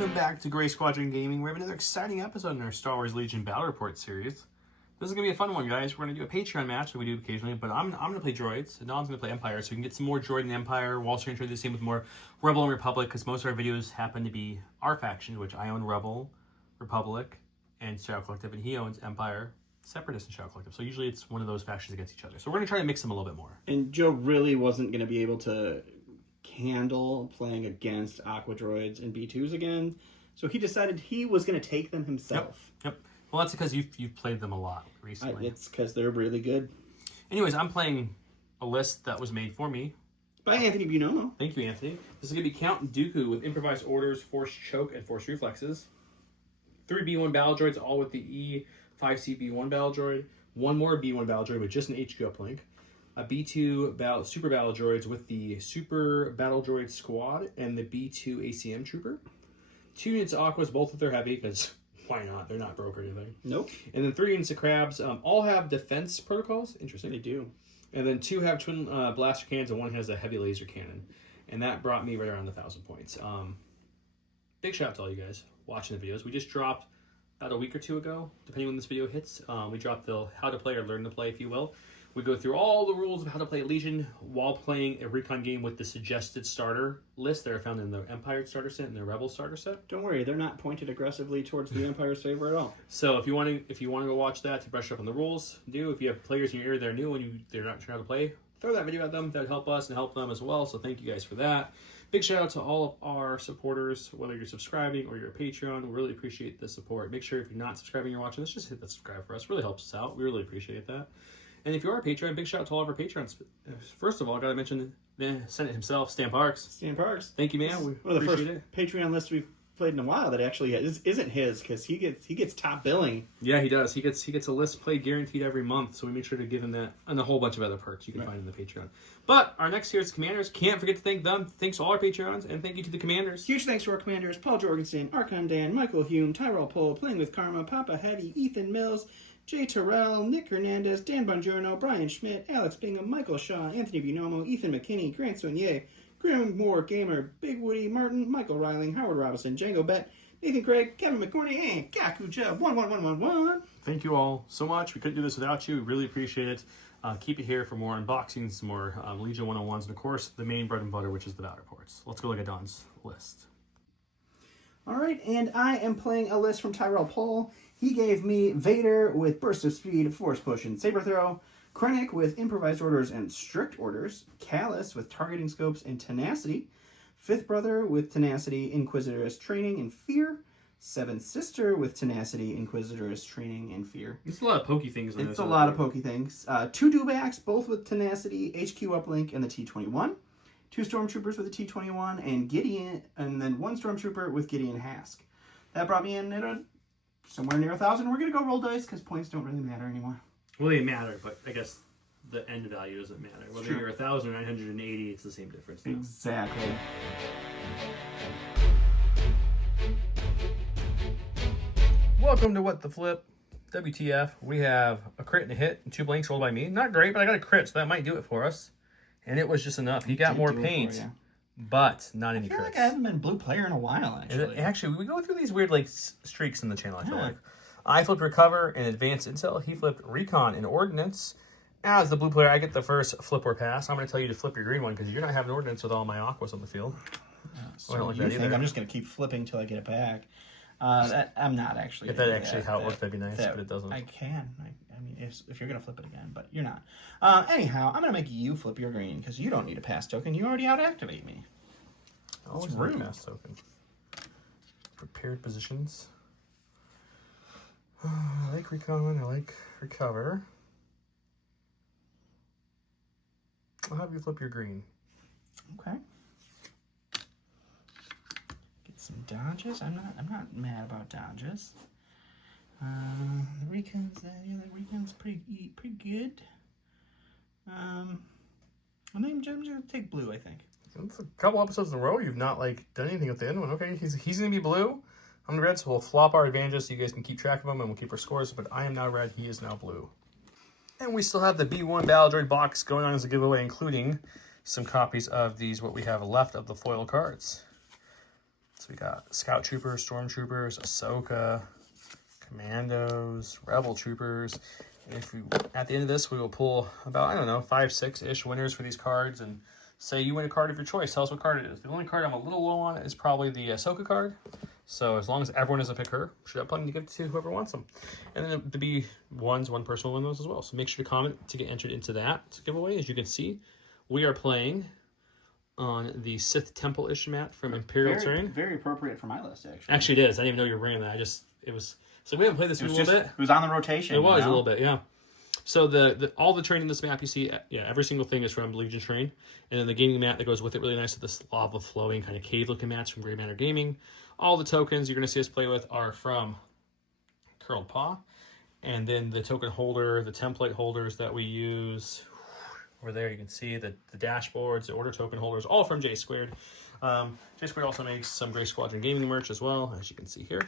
Welcome back to Gray Squadron Gaming. We have another exciting episode in our Star Wars Legion Battle Report series. This is going to be a fun one, guys. We're going to do a Patreon match, like we do occasionally, but I'm going to play droids, and Don's going to play Empire, so we can get some more droid and Empire. We're also going to try the same with more Rebel and Republic, because most of our videos happen to be our faction, which I own Rebel, Republic, and Shadow Collective, and he owns Empire, Separatist, and Shadow Collective. So usually it's one of those factions against each other. So we're going to try to mix them a little bit more. And Joe really wasn't going to be able to handle playing against Aqua Droids and B2s again, so he decided he was going to take them himself. Yep. Well, that's because you've played them a lot recently. It's because they're really good. Anyways, I'm playing a list that was made for me. By Anthony Buonomo. Thank you, Anthony. This is going to be Count Dooku with Improvised Orders, Force Choke, and Force Reflexes. 3 B1 battle droids, all with the E5C B1 battle droid. One more B1 battle droid with just an HQ uplink. A B2 Super Battle Droids with the Super Battle Droid Squad and the B2 ACM Trooper. 2 units of Aquas, both with their heavy, because why not? They're not broke or anything. Nope. And then 3 units of Crabs. All have defense protocols. Interesting. They do. And then 2 have twin blaster cannons, and 1 has a heavy laser cannon. And that brought me right around 1,000 points. Big shout out to all you guys watching the videos. We just dropped about a week or 2 ago, depending when this video hits. We dropped the how to play or learn to play, if you will. We go through all the rules of how to play Legion while playing a recon game with the suggested starter list that are found in the Empire starter set and the Rebel starter set. Don't worry, they're not pointed aggressively towards the Empire's favor at all. So if you want to go watch that to brush up on the rules, do. If you have players in your ear that are new and they're not sure how to play, throw that video at them. That would help us and help them as well. So thank you guys for that. Big shout out to all of our supporters, whether you're subscribing or you're a Patreon. We really appreciate the support. Make sure if you're not subscribing, you're watching this, just hit the subscribe for us. It really helps us out. We really appreciate that. And if you are a Patreon, big shout out to all of our Patrons. First of all, I got to mention the Senate himself, Stan Parks. Stan Parks. Thank you, man. We one of the appreciate first Patreon lists we've played in a while that actually isn't his, because he gets top billing. Yeah, he does. He gets a list played guaranteed every month, so we make sure to give him that and a whole bunch of other perks you can find in the Patreon. But our next tier is Commanders. Can't forget to thank them. Thanks to all our Patreons, and thank you to the Commanders. Huge thanks to our Commanders: Paul Jorgensen, Archon Dan, Michael Hume, Tyrell Pohl, Playing with Karma, Papa Heavy, Ethan Mills, Jay Terrell, Nick Hernandez, Dan Bongiorno, Brian Schmidt, Alex Bingham, Michael Shaw, Anthony Buonomo, Ethan McKinney, Grant Sonier, Grim Moore Gamer, Big Woody Martin, Michael Riling, Howard Robinson, Django Bet, Nathan Craig, Kevin McCorney, and Gaku Jeb 11111. Thank you all so much. We couldn't do this without you. We really appreciate it. Keep it here for more unboxings, some more Legion 101s, and of course, the main bread and butter, which is the battle reports. Let's go look at Don's list. All right, and I am playing a list from Tyrell Pohl. He gave me Vader with Burst of Speed, Force Push, and Saber Throw, Krennic with Improvised Orders and Strict Orders, Callus with Targeting Scopes and Tenacity, Fifth Brother with Tenacity, Inquisitor's Training and Fear, Seventh Sister with Tenacity, Inquisitor's Training and Fear. It's a lot of pokey things. It's a lot of pokey things. 2 Dewbacks, both with Tenacity, HQ Uplink, and the T-21. 2 Stormtroopers with the T-21, and Gideon, and then 1 Stormtrooper with Gideon Hask. That brought me in at somewhere near 1,000. We're going to go roll dice, because points don't really matter anymore. Well, they matter, but I guess the end value doesn't matter. Whether you're 1,000 or 980, it's the same difference. Now. Exactly. Welcome to What the Flip. WTF. We have a crit and a hit and 2 blanks rolled by me. Not great, but I got a crit, so that might do it for us. And it was just enough. He got more paint, but not any crits. I feel like I haven't been blue player in a while, actually. Actually, we go through these weird streaks in the channel, I feel like. I flipped Recover and Advanced Intel. He flipped Recon and Ordnance. As the blue player, I get the first flip or pass. I'm going to tell you to flip your green one because you're not having Ordnance with all my Aquas on the field. So I don't like that either. I'm just going to keep flipping until I get it back. I'm not actually. If that actually how it works, that'd be nice, but it doesn't. I can. I mean, if you're going to flip it again, but you're not. Anyhow, I'm going to make you flip your green because you don't need a pass token. You already out-activate me. Always rude. Pass token. Prepared positions. I like Recon. I like Recover. I'll have you flip your green. Okay. Some dodges. I'm not mad about dodges. The Recon's pretty good. I'm gonna take blue, I think. It's a couple episodes in a row you've not done anything with the end one. Okay, he's gonna be blue. I'm red, so we'll flop our advantages so you guys can keep track of them and we'll keep our scores. But I am now red. He is now blue. And we still have the B1 Battle Droid box going on as a giveaway, including some copies of these what we have left of the foil cards. So we got Scout Troopers, Stormtroopers, Ahsoka, Commandos, Rebel Troopers. And if we, at the end of this, we will pull about, I don't know, 5, 6-ish winners for these cards and say you win a card of your choice. Tell us what card it is. The only card I'm a little low on is probably the Ahsoka card. So as long as everyone doesn't pick her, should have plenty to give to whoever wants them. And then the B1s, one person will win those as well. So make sure to comment to get entered into that giveaway. As you can see, we are playing on the Sith Temple-ish mat from Imperial Terrain. Very appropriate for my list, actually. Actually, it is. I didn't even know you were bringing that. So we haven't played this in a little bit. It was on the rotation. It was a little bit, yeah. So all the terrain in this map you see, yeah, every single thing is from Legion Terrain. And then the gaming mat that goes with it, really nice with this lava flowing kind of cave-looking mats from Grey Matter Gaming. All the tokens you're going to see us play with are from Curled Paw. And then the token holder, the template holders that we use, over there you can see the dashboards, the order token holders, all from J Squared. J Squared also makes some Grey Squadron Gaming merch as well, as you can see here.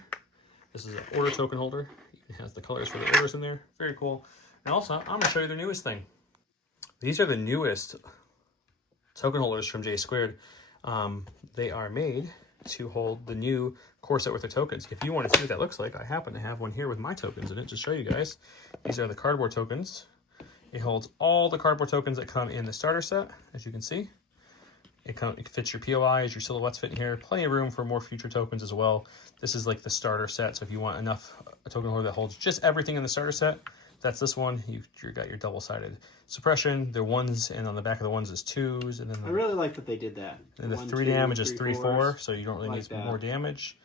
This is an order token holder. It has the colors for the orders in there. Very cool. And also, I'm going to show you the newest thing. These are the newest token holders from J Squared. They are made to hold the new core set with the tokens. If you want to see what that looks like, I happen to have one here with my tokens in it to show you guys. These are the cardboard tokens. It holds all the cardboard tokens that come in the starter set, as you can see. It fits your POIs, your silhouettes fit in here. Plenty of room for more future tokens as well. This is like the starter set, so if you want a token holder that holds just everything in the starter set, that's this one. You've got your double-sided suppression. They're 1s, and on the back of the 1s is 2s. And then I really like that they did that. And the 3 damage is 3, 4, so you don't really need more damage.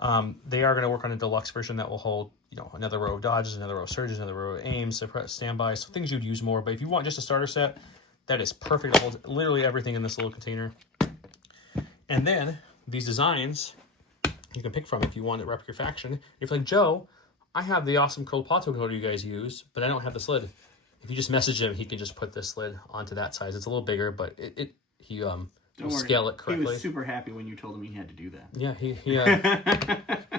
They are going to work on a deluxe version that will hold, another row of dodges, another row of surges, another row of aims, suppress, standby, so things you'd use more. But if you want just a starter set, that is perfect. It holds literally everything in this little container. And then these designs you can pick from if you want to rep your faction. If you're like, Joe, I have the awesome Curled Paw token holder you guys use, but I don't have this lid. If you just message him, he can just put this lid onto that size. It's a little bigger, but he will scale it correctly. He was super happy when you told him he had to do that. Yeah,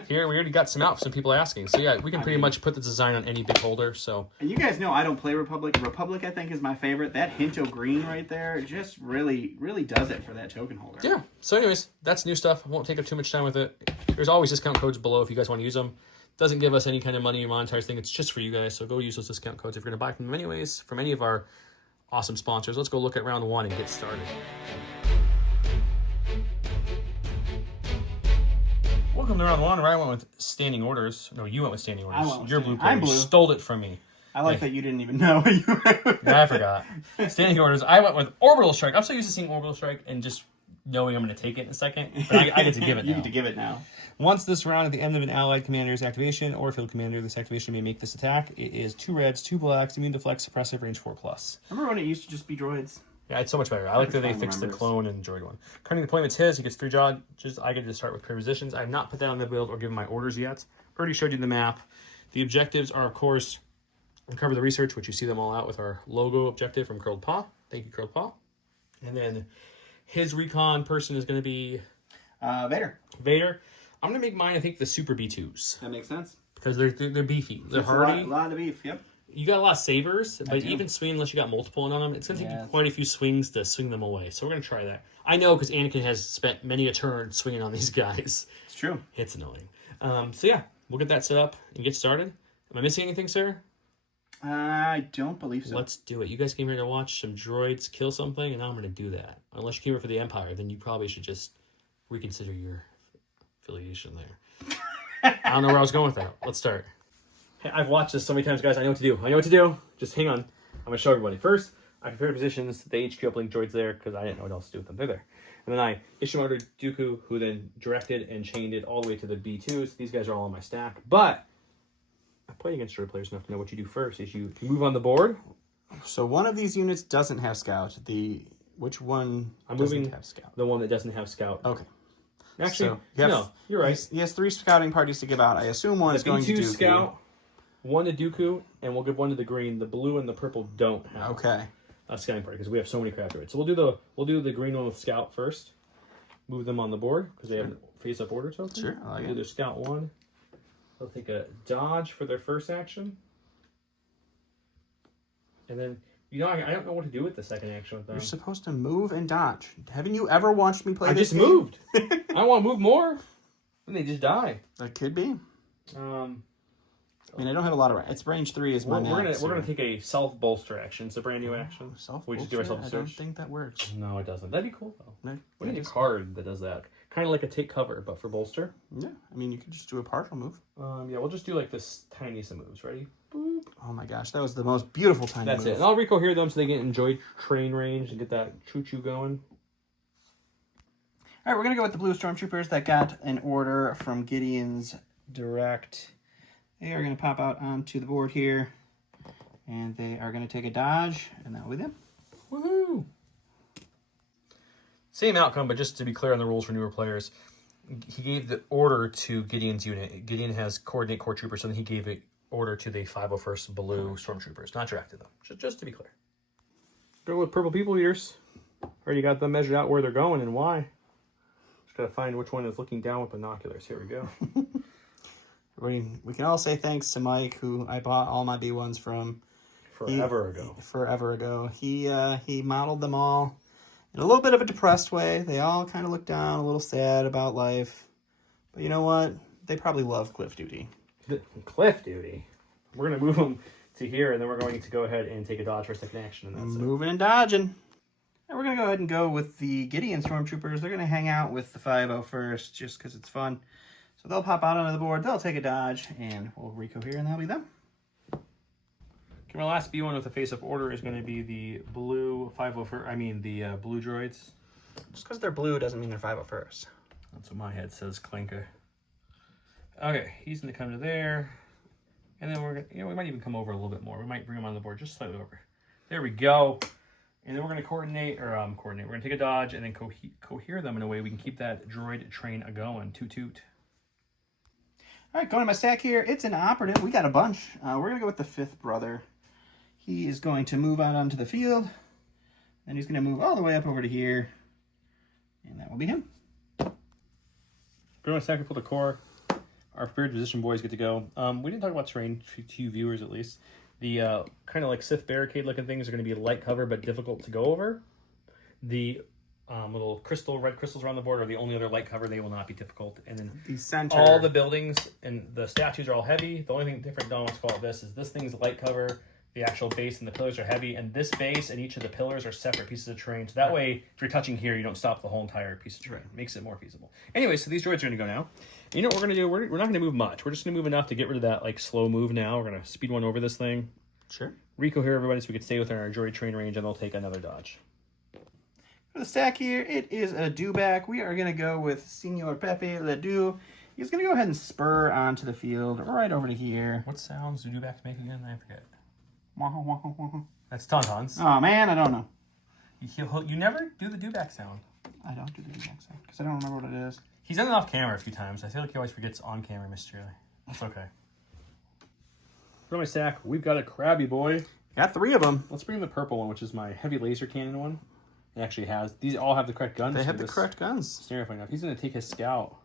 here we already got some people asking. So yeah, we can pretty much put the design on any big holder. So and you guys know I don't play Republic. Republic I think is my favorite. That hint of green right there just really does it for that token holder. Yeah. So anyways, that's new stuff. I won't take up too much time with it. There's always discount codes below if you guys want to use them. Doesn't give us any kind of money or monetized thing. It's just for you guys. So go use those discount codes if you're going to buy from them anyways. From any of our awesome sponsors. Let's go look at round 1 and get started. Welcome to round 1, where I went with standing orders. No, you went with standing orders. Your blue player stole it from me. I like that you didn't even know. Yeah, I forgot. Standing orders. I went with Orbital Strike. I'm so used to seeing Orbital Strike and just knowing I'm going to take it in a second. But I get to give it now. You get to give it now. Once this round, at the end of an allied commander's activation or field commander, this activation may make this attack. It is 2 reds, 2 blacks, immune deflect, suppressive, range 4+. Remember when it used to just be droids? Yeah, it's so much better. I like that they fixed the clone and droid one. Current deployment's his. He gets 3 dodges. I get to start with prepositions. I have not put that on the build or given my orders yet. Already showed you the map. The objectives are, of course, uncover the research, which you see them all out with our logo objective from Curled Paw. Thank you, Curled Paw. And then his recon person is going to be... Vader. I'm going to make mine, I think, the Super B2s. That makes sense. Because they're beefy. They're hardy. A lot of beef, yep. You got a lot of savers, but even swing, unless you got multiple on them, it's going to take you quite a few swings to swing them away. So we're going to try that. I know, because Anakin has spent many a turn swinging on these guys. It's true. It's annoying. So yeah, we'll get that set up and get started. Am I missing anything, sir? I don't believe so. Let's do it. You guys came here to watch some droids kill something, and now I'm going to do that. Unless you came here for the Empire, then you probably should just reconsider your affiliation there. I don't know where I was going with that. Let's start. Hey, I've watched this so many times, guys. I know what to do. Just hang on. I'm going to show everybody. First, I prepared positions, the HQ uplink droids there, because I didn't know what else to do with them. They're there. And then I Ishimoto Dooku, who then directed and chained it all the way to the B2s. These guys are all on my stack. But I play against droid players enough to know what you do first is you move on the board. So one of these units doesn't have scout. Which one doesn't have scout? The one that doesn't have scout. Okay. Actually, no, you're right. He has 3 scouting parties to give out. I assume one is going to Dooku. Scout, 1 to Dooku, and we'll give 1 to the green. The blue and the purple don't have a scouting party because we have so many craft droids. So we'll do the green one with scout first. Move them on the board because they have face up order token. Sure, I like do their scout 1. They'll take a dodge for their first action, and then I don't know what to do with the second action with them. You're supposed to move and dodge. Haven't you ever watched me play this game? I just moved. I want to move more. And they just die. That could be. I mean, I don't have a lot of... It's range 3 is my max. We're gonna take a self-bolster action. It's a brand new action. We just do our self-search. I don't think that works. No, it doesn't. That'd be cool, though. No, We need a card that does that. Kind of like a take cover, but for bolster. Yeah, I mean, you could just do a partial move. Yeah, we'll just do like this tiniest of moves. Ready? Boop. Oh my gosh, that was the most beautiful tiny move. That's it. And I'll recohere them so they can enjoy train range and get that choo-choo going. All right, we're going to go with the blue stormtroopers that got an order from Gideon's Direct. They are going to pop out onto the board here, and they are going to take a dodge, and that will be them. Woohoo! Same outcome, but just to be clear on the rules for newer players, he gave the order to Gideon's unit. Gideon has coordinate core troopers, so then he gave an order to the 501st Blue stormtroopers, not directed them. Just to be clear. Go with purple people eaters. Already got them measured out where they're going and why. Just gotta find which one is looking down with binoculars. Here we go. We can all say thanks to Mike, who I bought all my B1s from Forever ago. He modeled them all in a little bit of a depressed way. They all kind of look down, a little sad about life. But you know what? They probably love Cliff Duty. Cliff Duty. We're going to move them to here, and then we're going to go ahead and take a dodge for a second action, and that's Moving and dodging. And we're going to go ahead and go with the Gideon Stormtroopers. They're going to hang out with the 501st just because it's fun. So they'll pop out onto the board, they'll take a dodge, and we'll recohere, and that'll be them. Okay, my last B1 with the face-up order is going to be the blue 501st, the blue droids. Just because they're blue doesn't mean they're 501st. That's what my head says, Clinker. Okay, he's going to come to there. And then we're going to, we might even come over a little bit more. We might bring him on the board just slightly over. There we go. And then we're going to coordinate. We're going to take a dodge and then cohere them in a way we can keep that droid train a-going. Toot-toot. All right, going to my stack here. It's an operative. We got a bunch. We're going to go with the 5th brother. He is going to move out onto the field. And he's going to move all the way up over to here. And that will be him. Go to my stack and pull the core. Our prepared position boys get to go. We didn't talk about terrain, to you viewers at least. The kind of like Sith barricade looking things are going to be light cover but difficult to go over. The little red crystals around the board are the only other light cover. They will not be difficult. And then the center. All the buildings and the statues are all heavy. The only thing different Don wants to call it this is this thing's light cover. The actual base and the pillars are heavy. And this base and each of the pillars are separate pieces of terrain. So that way, if you're touching here, you don't stop the whole entire piece of terrain. Makes it more feasible. Anyway, so these droids are going to go now. And you know what we're going to do? We're not going to move much. We're just going to move enough to get rid of that like slow move now. We're going to speed one over this thing. Sure. Recohere everybody so we can stay within our droid train range, and they'll take another dodge. For the stack here, it is a dewback. We are going to go with Senor Pepe Ledoux. He's going to go ahead and spur onto the field right over to here. What sounds do dewbacks make again? I forget. Wah, wah, wah, wah. That's tauntauns. Oh, man, I don't know. You never do the dewback sound. I don't do the dewback sound because I don't remember what it is. He's done it off camera a few times. I feel like he always forgets on camera mysteriously. That's okay. For my stack, we've got a crabby boy. Got 3 of them. Let's bring the purple one, which is my heavy laser cannon one. It actually has. These all have the correct guns. They have the correct guns. Scenario enough. He's going to take his scout.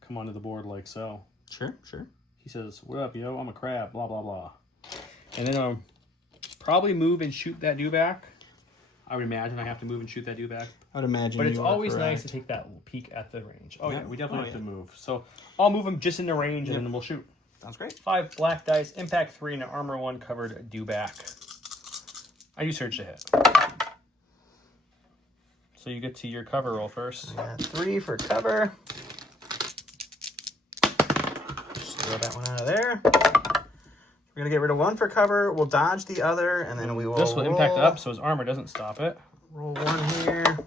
Come onto the board like so. Sure. He says, "What up, yo? I'm a crab, blah, blah, blah." And then probably move and shoot that dewback. I would imagine I have to move and shoot that dewback. I would imagine. But it's always nice to take that peek at the range. Oh, yeah, we definitely have to move. So I'll move him just in the range, and then we'll shoot. Sounds great. 5 black dice, impact 3, and an armor 1 covered dewback. I use surge to hit. So you get to your cover roll first. I got 3 for cover. Just throw that one out of there. We're going to get rid of 1 for cover. We'll dodge the other, and then we will This will impact up, so his armor doesn't stop it. Roll 1 here.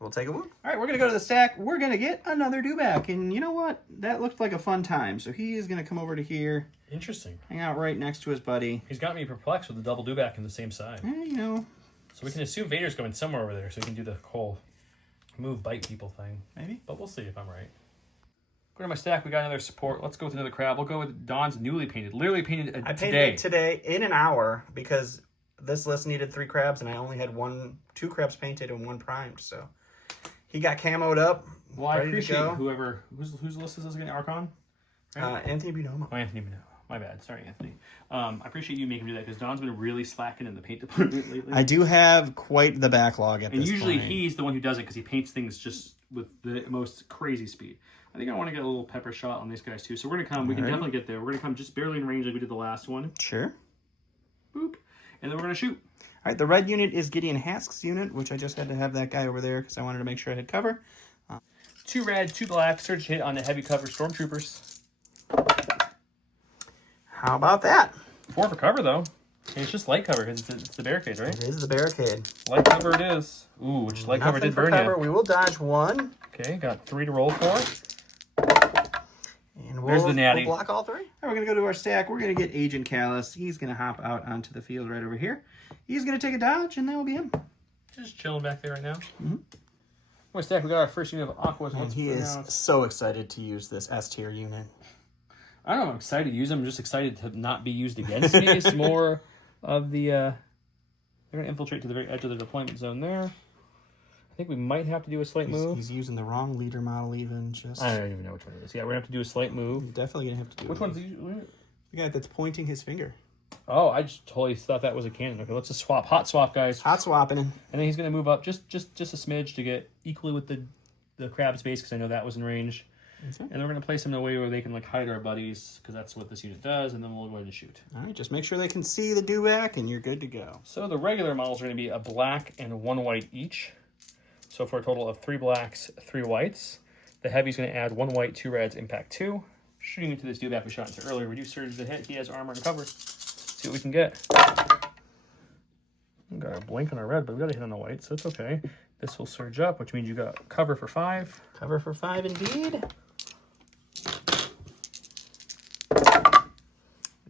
We'll take a one. All right, we're going to go to the stack. We're going to get another dewback. And you know what? That looked like a fun time. So he is going to come over to here. Interesting. Hang out right next to his buddy. He's got me perplexed with the double dewback in the same side. You know. So we can assume Vader's going somewhere over there so he can do the whole move bite people thing. Maybe. But we'll see if I'm right. Go to my stack. We got another support. Let's go with another crab. We'll go with Don's newly painted. Literally painted I today. painted it today in an hour because this list needed 3 crabs and I only had 2 crabs painted and 1 primed. So he got camoed up. Well, I appreciate whose list is this again? Archon? Right? Anthony Bonomo. Oh, Anthony Bonomo. My bad. Sorry, Anthony. I appreciate you making me do that because Don's been really slacking in the paint department lately. I do have quite the backlog at this point. And usually he's the one who does it because he paints things just with the most crazy speed. I think I want to get a little pepper shot on these guys too. So we're going to come, we can definitely get there. We're going to come just barely in range like we did the last one. Sure. Boop. And then we're going to shoot. All right, the red unit is Gideon Hask's unit, which I just had to have that guy over there because I wanted to make sure I had cover. 2 red, 2 black, surge hit on the heavy cover stormtroopers. How about that? 4 for cover though. And it's just light cover because it's the barricade, right? It is the barricade. Light cover it is. Ooh, which light cover did burn you. We will dodge 1. Okay, got 3 to roll for. And There's the natty. We'll block all 3. All right, we're going to go to our stack. We're going to get Agent Callus. He's going to hop out onto the field right over here. He's going to take a dodge, and that will be him. Just chilling back there right now. My stack, we got our first unit of Aquas. And he is so excited to use this S tier unit. I don't know, I'm excited to use them. I'm just excited to not be used against me. It's more of the... they're going to infiltrate to the very edge of the deployment zone there. I think we might have to do a slight move. He's using the wrong leader model even. I don't even know which one it is. Yeah, we're going to have to do a slight move. You're definitely going to have to do Which one's the... The guy that's pointing his finger. Oh, I just totally thought that was a cannon. Okay, let's just swap. Hot swap, guys. Hot swapping. And then he's going to move up just a smidge to get equally with the crab space because I know that was in range. Okay. And then we're going to place him in a way where they can like hide our buddies because that's what this unit does. And then we'll go ahead and shoot. All right, just make sure they can see the dewback and you're good to go. So the regular models are going to be a black and 1 white each. So for a total of 3 blacks, 3 whites. The heavy's going to add 1 white, 2 reds, impact 2. Shooting into this dewback we shot into earlier. Reduce surge to hit. He has armor and cover. See what we can get. We got a blink on our red, but we got a hit on the white, so it's okay. This will surge up, which means you got cover for 5. Cover for 5 indeed.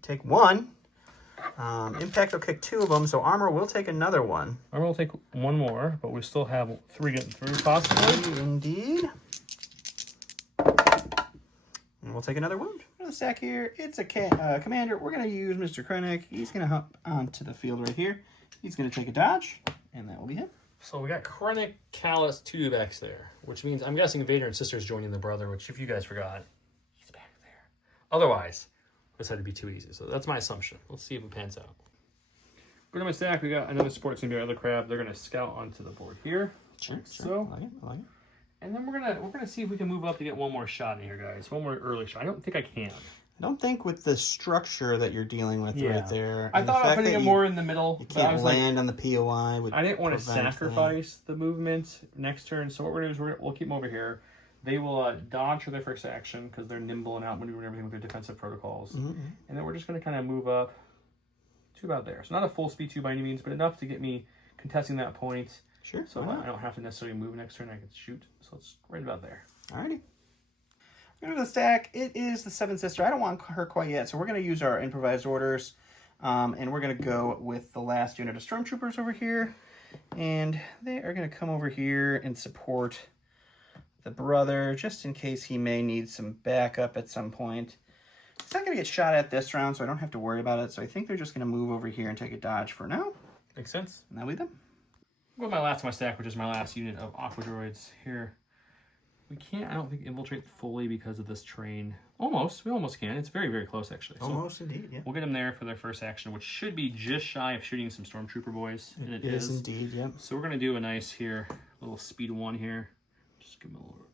Take 1. Impact will kick 2 of them, so armor will take another 1. Armor will take 1 more, but we still have 3 getting through, possibly. Indeed. And we'll take another wound. The stack here, it's a commander. We're going to use Mr. Krennic. He's going to hop onto the field right here. He's going to take a dodge, and that will be him. So we got Krennic, Callus, 2 dewbacks there, which means I'm guessing Vader and Sister's joining the brother, which if you guys forgot, he's back there. Otherwise, this had to be too easy. So that's my assumption. Let's see if it pans out. Go to my stack. We got another sports going to be our other crab. They're going to scout onto the board here. Sure. So I like it. And then we're gonna see if we can move up to get 1 more shot in here, guys. 1 more early shot. I don't think I can. I don't think with the structure that you're dealing with right there. I thought about putting it more in the middle. You can't land on the POI. I didn't want to sacrifice the movement next turn. So what we're going to do is we'll keep them over here. They will dodge for their first action because they're nimble and outmaneuvering everything with their defensive protocols. And then we're just going to kind of move up to about there. So not a full speed 2 by any means, but enough to get me contesting that point. Sure. So I don't have to necessarily move next turn. I can shoot. So it's right about there. Alrighty. We're going to the stack. It is the 7th sister. I don't want her quite yet, so we're going to use our improvised orders. And we're going to go with the last unit of stormtroopers over here. And they are going to come over here and support the brother, just in case he may need some backup at some point. He's not going to get shot at this round, so I don't have to worry about it. So I think they're just going to move over here and take a dodge for now. Makes sense. And that'll be them. Go with my last of my stack, which is my last unit of Aqua Droids here. We can't, I don't think, infiltrate fully because of this train. Almost. We almost can. It's very, very close, actually. Almost, indeed, yeah. We'll get them there for their first action, which should be just shy of shooting some Stormtrooper boys. And it is indeed, yeah. So we're going to do a nice here, little speed 1 here. Just give them a little...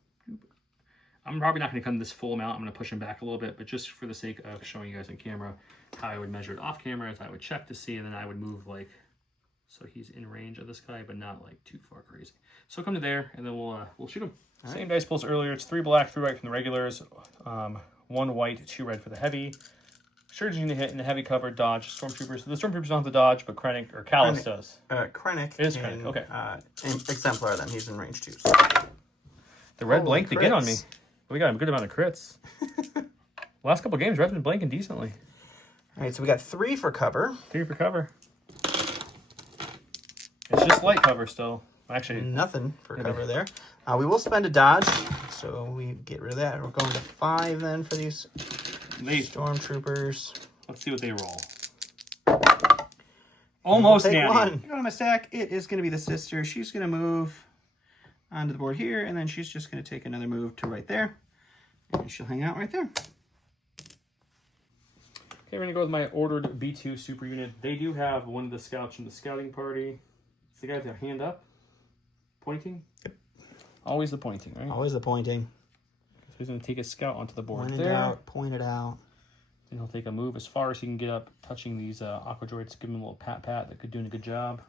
I'm probably not going to come this full amount. I'm going to push them back a little bit, but just for the sake of showing you guys on camera how I would measure it off camera is I would check to see, and then I would move like... So he's in range of this guy, but not like too far crazy. So come to there, and then we'll shoot him. All Same dice pulls earlier. It's 3 black, 3 white from the regulars, 1 white, 2 red for the heavy. Surging to hit in the heavy cover, dodge stormtroopers. The stormtroopers don't have to dodge, but Krennic or Callus does. Krennic is Krennic. Okay. Exemplar then. He's in range 2. So. The red blanked again on me. We got a good amount of crits. Last couple games, red's been blanking decently. All right, so we got 3 for cover. 3 for cover. It's just light cover still. Actually, nothing for cover there. We will spend a dodge, so we get rid of that. We're going to 5 then for these stormtroopers. Let's see what they roll. Almost take natty. 1. Go to my stack. It is going to be the sister. She's going to move onto the board here, and then she's just going to take another move to right there, and she'll hang out right there. Okay, we're going to go with my ordered B2 super unit. They do have one of the scouts from the scouting party. It's the guy with their hand up, pointing. Yep. Always the pointing, right? Always the pointing. he's going to take his scout onto the board Point it there. out. Point it out. And he'll take a move as far as he can get up, touching these Aqua Droids. Give him a little pat-pat. They're doing a good job.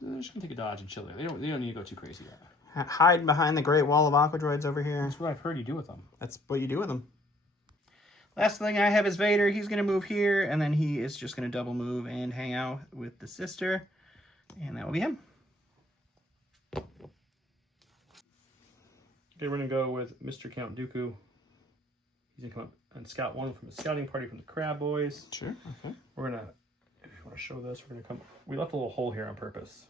They're just going to take a dodge and chill there. They don't need to go too crazy yet. Hide behind the great wall of Aqua Droids over here. That's what I've heard you do with them. That's what you do with them. Last thing I have is Vader. He's going to move here, and then he is just going to double move and hang out with the sister. And that will be him. Okay, we're going to go with Mr. Count Dooku. He's going to come up and scout one from the scouting party from the Crab Boys. Sure, okay. We're going to, if you want to show this, we're going to come, we left a little hole here on purpose.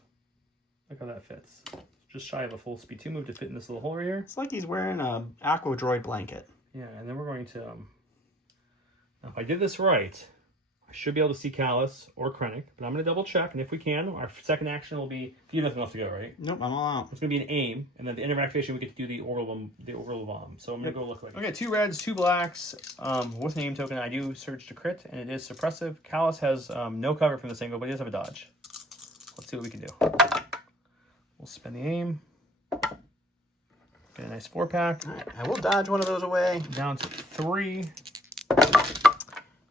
Look how that fits. Just shy of a full speed 2 move to fit in this little hole right here. It's like he's wearing a Aqua Droid blanket. Yeah, and then we're going to, now if I did this right, I should be able to see Callus or Krennic, but I'm going to double check, and if we can, our second action will be, you have nothing else to go, right? Nope, I'm all out. It's going to be an aim, and then at the end of activation, we get to do the orbital bomb. So I'm going to go look like okay, 2 reds, 2 blacks. With an aim token, I do surge to crit, and it is suppressive. Callus has no cover from this angle, but he does have a dodge. Let's see what we can do. We'll spin the aim. Get a nice 4-pack. All right, I will dodge one of those away. Down to 3.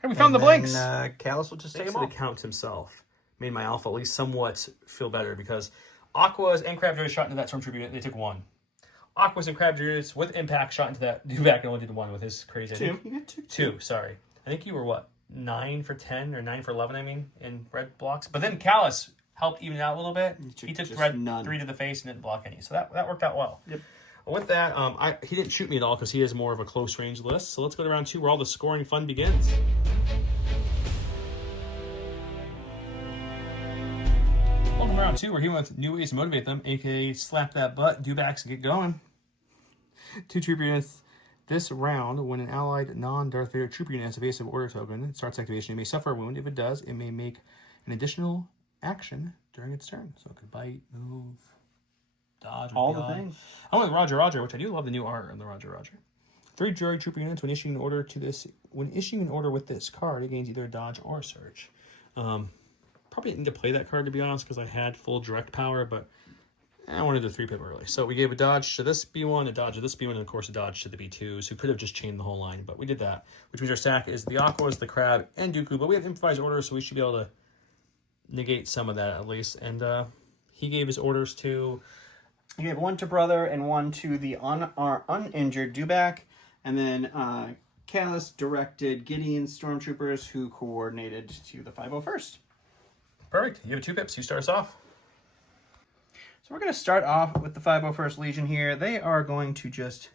Hey, we found the blinks. Callus will just take Thanks them to all. the count himself. Made my alpha at least somewhat feel better because Aquas and Crab Droids shot into that Stormtrooper unit. They took 1. Aquas and Crab Droids with impact shot into that Duvak and only did 1 with his crazy. 2. You got 2. 2, sorry. I think you were what? 9 for 10 or 9 for 11, I mean, in red blocks. But then Callus helped even it out a little bit. He took red none. 3 to the face and didn't block any. So that worked out well. Yep. With that, he didn't shoot me at all because he has more of a close range list. So let's go to round 2 where all the scoring fun begins. Welcome to round 2 where he went with new ways to motivate them, aka slap that butt, do backs, and get going. 2 trooper units. This round, when an allied non-Darth Vader trooper unit has evasive order token, it starts activation. It may suffer a wound. If it does, it may make an additional action during its turn. So it could bite, move, dodge, all the things. I went with Roger Roger, which I do love the new art on the Roger Roger. 3 droid trooper units. When issuing an order with this card, it gains either a dodge or a surge. Probably didn't need to play that card to be honest, because I had full direct power, but I wanted to 3-pip early. So we gave a dodge to this B1, a dodge to this B1, and of course a dodge to the B2s, who could have just chained the whole line, but we did that, which means our stack is the Aquas, the Crab, and Dooku, but we have improvised orders, so we should be able to negate some of that at least. And he gave his orders to... He gave 1 to Brother and 1 to the uninjured Dubak, and then Callus directed Gideon's stormtroopers, who coordinated to the 501st. Perfect. You have 2 pips. You start us off. So we're going to start off with the 501st Legion here. They are going to just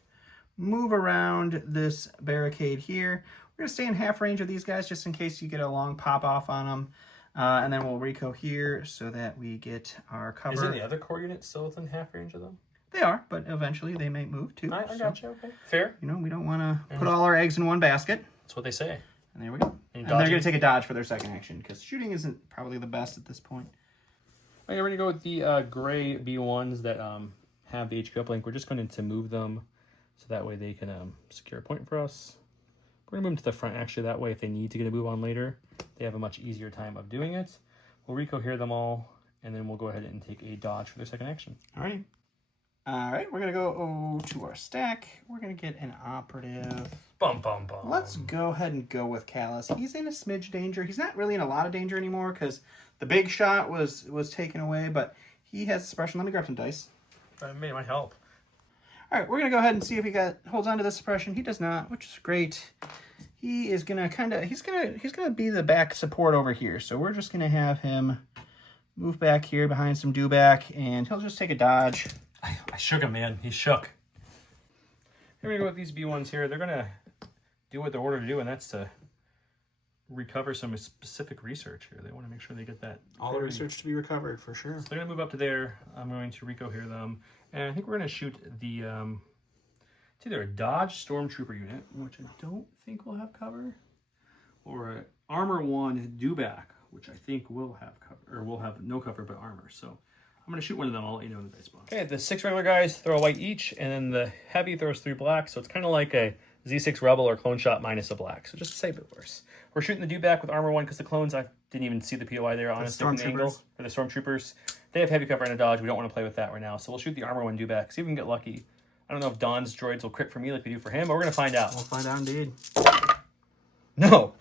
move around this barricade here. We're going to stay in half range of these guys just in case you get a long pop-off on them. And then we'll reco here so that we get our cover. Isn't the other core unit still within half range of them? They are, but eventually they may move too. I got you. Okay. Fair. You know, we don't want to put all our eggs in one basket. That's what they say. And there we go. And they're going to take a dodge for their second action, because shooting isn't probably the best at this point. All right, we're going to go with the gray B1s that have the HQ uplink. We're just going to move them so that way they can secure a point for us. We're going to move them to the front, actually. That way, if they need to get a move on later, they have a much easier time of doing it. We'll recohere them all, and then we'll go ahead and take a dodge for their second action. All right. All right, we're going to go to our stack. We're going to get an operative. Bum, bum, bum. Let's go ahead and go with Callus. He's in a smidge danger. He's not really in a lot of danger anymore because the big shot was taken away, but he has suppression. Let me grab some dice. That might help. All right, we're going to go ahead and see if he holds on to the suppression. He does not, which is great. He is going to he's going to be the back support over here. So we're just going to have him move back here behind some Dewback, and he'll just take a dodge. I shook him, man. He shook. Here we go with these B1s here. They're going to do what they're ordered to do, and that's to recover some specific research here. They want to make sure they get that. All the research to be recovered, for sure. So they're going to move up to there. I'm going to recohere them. And I think we're going to shoot the... it's either a Dodge Stormtrooper unit, which I don't think will have cover, or an Armor 1 Dewback, which I think will have cover, or will have no cover but armor. So I'm going to shoot one of them. I'll let you know in the dice box. Okay, the 6 regular guys throw a white each, and then the heavy throws 3 black. So it's kind of like a Z6 Rebel or Clone Shot minus a black. So just to say a bit worse. We're shooting the Dewback with Armor 1 because the clones, I didn't even see the POI there, honestly, from the angle. For the Stormtroopers. They have heavy cover and a dodge. We don't want to play with that right now. So we'll shoot the Armor 1 Dewback. See if we can get lucky I don't know if Don's droids will crit for me like we do for him, but we're going to find out. We'll find out indeed. No.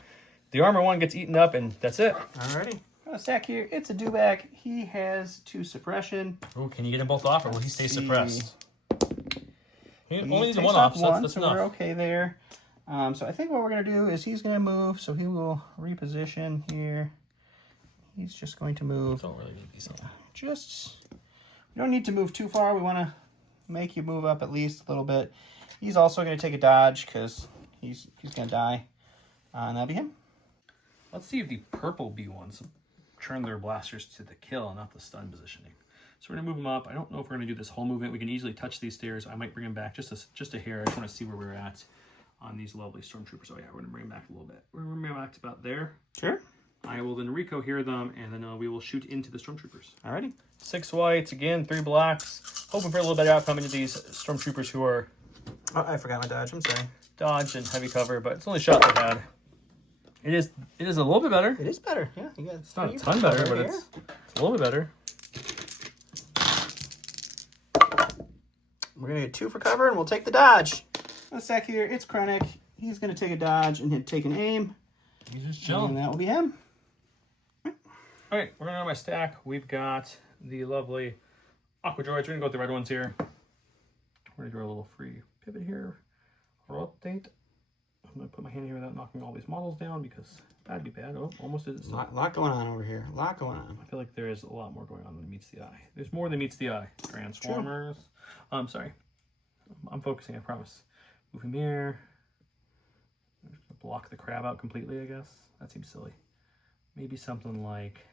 The armor one gets eaten up, and that's it. Alrighty. A stack here. It's a dewback. He has 2 suppression. Oh, can you get them both off, or will he stay suppressed? He only needs takes one off, one, that's so enough. we're okay there. So I think what we're going to do is he's going to move, so he will reposition here. He's just going to move. Don't really need these. We don't need to move too far. We want to make you move up at least a little bit. He's also going to take a dodge because he's going to die. And that'll be him. Let's see if the purple B1s turn their blasters to the kill and not the stun positioning. So we're going to move them up. I don't know if we're going to do this whole movement. We can easily touch these stairs. I might bring them back just a hair. I just want to see where we're at on these lovely stormtroopers. Oh yeah, we're going to bring them back a little bit. We're going to bring them back to about there. Sure. I will then recohere them, and then we will shoot into the stormtroopers. Alrighty. 6 whites, again, 3 blacks. Hoping for a little better outcome into these stormtroopers who are... Oh, I forgot my dodge. I'm sorry. Dodge and heavy cover, but it's the only shot they had. It is a little bit better. It is better, yeah. You got it's not a ton better, but it's a little bit better. We're going to get 2 for cover, and we'll take the dodge. Let's stack here. It's Krennic. He's going to take a dodge and take an aim. He's just chilling. And that will be him. All right, we're going to go my stack. We've got the lovely Aqua Droids. We're going to go with the red ones here. We're going to do a little free pivot here. Rotate. I'm going to put my hand here without knocking all these models down because that'd be bad. Oh, almost did it. Lot going on over here. A lot going on. I feel like there is a lot more going on than meets the eye. There's more than meets the eye. Transformers. I'm sorry. I'm focusing, I promise. Move him here. Block the crab out completely, I guess. That seems silly. Maybe something like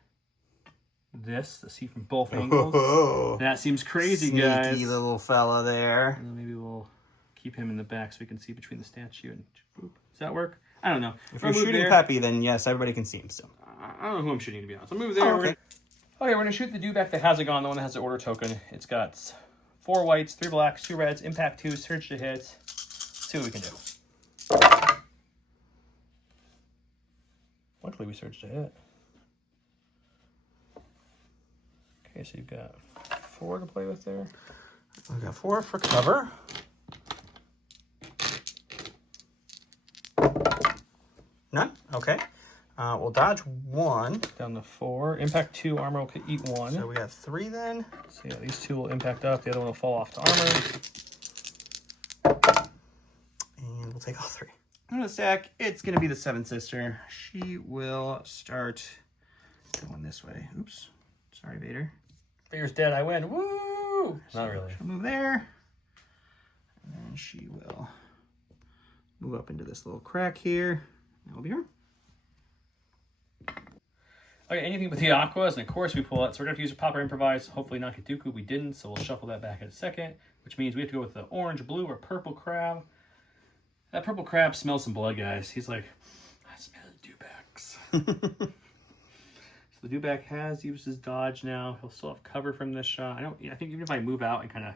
this to see from both angles. Oh, that seems crazy, sneaky guys. Sneaky little fella there. And then maybe we'll keep him in the back so we can see between the statue and boop. Does that work? I don't know. If you're shooting Peppy, then yes, everybody can see him still. I don't know who I'm shooting, to be honest. I'll move there. Oh, okay. We're going to shoot the dewback that has it gone, the one that has the order token. It's got 4 whites, 3 blacks, 2 reds, impact 2, surge to hit. Let's see what we can do. Luckily, we surged to hit. Okay, so you've got 4 to play with there. We've got 4 for cover. None? Okay. We'll dodge 1. Down to 4. Impact 2, armor will eat 1. So we got 3 then. So yeah, these 2 will impact up. The other one will fall off to armor. And we'll take all 3. I'm going to stack. It's going to be the 7th sister. She will start going this way. Oops. Sorry, Vader. Vader's dead. I win. Woo! Not really. She'll move there. And then she will move up into this little crack here. That will be her. Okay, anything with the aquas, and of course we pull it. So we're going to have to use a Popper Improvise. Hopefully not get Dooku. We didn't, so we'll shuffle that back in a second, which means we have to go with the orange, blue, or purple crab. That purple crab smells some blood, guys. He's like, I smell dewbacks. So the dewback has used his dodge now. He'll still have cover from this shot. I think even if I move out and I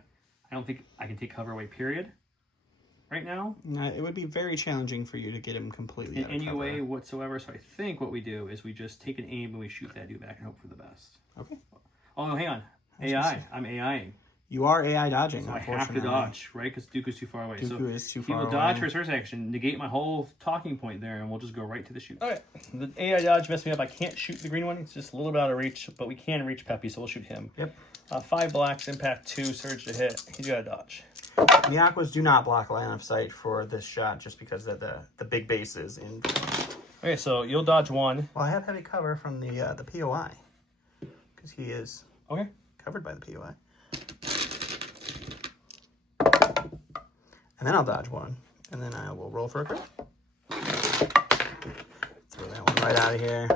don't think I can take cover away, period. Right now. It would be very challenging for you to get him completely in any way whatsoever. So I think what we do is we just take an aim and we shoot that dewback and hope for the best. Okay. Oh, no, hang on. AI. I'm AIing. You are AI dodging, so I have to dodge, right? Because Dooku's too far away. Dooku is too far away. He will dodge for his first action, negate my whole talking point there, and we'll just go right to the shoot. Okay. The AI dodge messed me up. I can't shoot the green one. It's just a little bit out of reach, but we can reach Peppy, so we'll shoot him. Yep. 5 blacks, impact 2, surge to hit. He's got to dodge. The aquas do not block line of sight for this shot just because of the big base is in. Okay, so you'll dodge 1. Well, I have heavy cover from the POI because he is covered by the POI. And then I'll dodge 1, and then I will roll for a crit. Throw that one right out of here.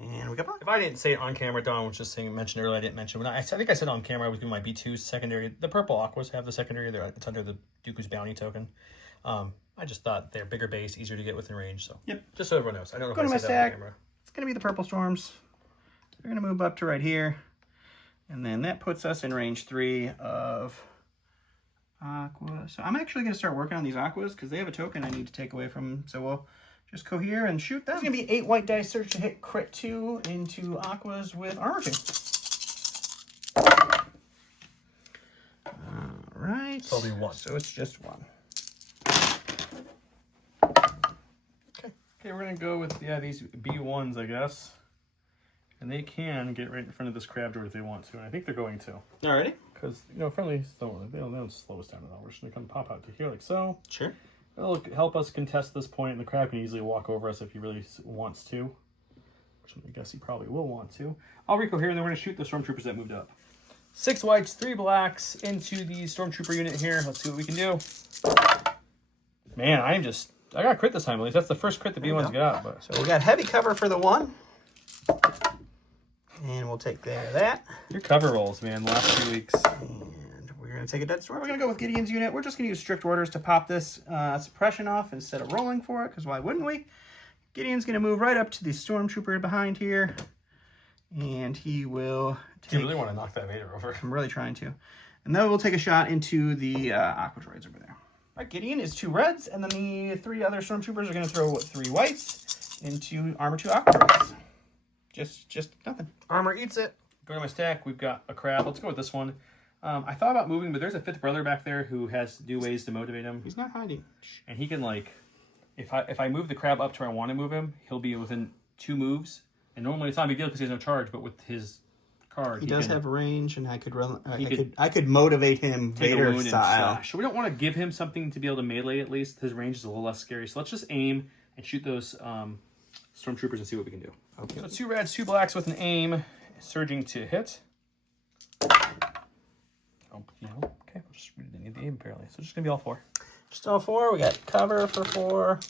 And we got black. If I didn't say it on camera, Don was just saying, mentioned earlier, I didn't mention. I think I said on camera I was doing my B2 secondary. The purple aquas have the secondary. It's under the Dooku's bounty token. I just thought they're bigger base, easier to get within range. So just so everyone knows. I don't know if I said that on camera. It's going to be the purple storms. We're going to move up to right here. And then that puts us in range 3 of aqua. So I'm actually going to start working on these aquas because they have a token I need to take away from them. So we'll just cohere and shoot them. It's going to be 8 white dice, surge to hit, crit 2 into aquas with armor 2. All right. right. So it'll be 1. So it's just 1. Okay, we're going to go with, these B1s, I guess. And they can get right in front of this crab droid if they want to. And I think they're going to. Alrighty. Because, friendlies they don't slow us down at all. We're just going to come pop out to here like so. Sure. It'll help us contest this point, and the crab can easily walk over us if he really wants to. Which I guess he probably will want to. I'll Rico here, and then we're going to shoot the stormtroopers that moved up. 6 whites, 3 blacks into the stormtrooper unit here. Let's see what we can do. Man, I got a crit this time, at least. That's the first crit the B1's got. But so we got heavy cover for the 1. And we'll take care of that. Your cover rolls, man, the last 2 weeks. And we're going to take a dead storm. We're going to go with Gideon's unit. We're just going to use strict orders to pop this suppression off instead of rolling for it, because why wouldn't we? Gideon's going to move right up to the stormtrooper behind here. And he will take... You really want to knock that Vader over. I'm really trying to. And then we'll take a shot into the aqua droids over there. All right, Gideon is 2 reds, and then the 3 other stormtroopers are going to throw 3 whites into armor 2 aqua droids. Just nothing. Armor eats it. Go to my stack. We've got a crab. Let's go with this one. I thought about moving, but there's a 5th brother back there who has new ways to motivate him. He's not hiding. And he can, like, if I move the crab up to where I want to move him, he'll be within 2 moves. And normally it's not a big deal because he has no charge, but with his card, he does have range, and I could motivate him Vader style. So we don't want to give him something to be able to melee at least. His range is a little less scary. So let's just aim and shoot those stormtroopers and see what we can do. Okay, so 2 reds, 2 blacks with an aim, surging to hit. Oh, okay, we didn't need the aim apparently. So it's just gonna be all 4. Just all 4. We got cover for 4.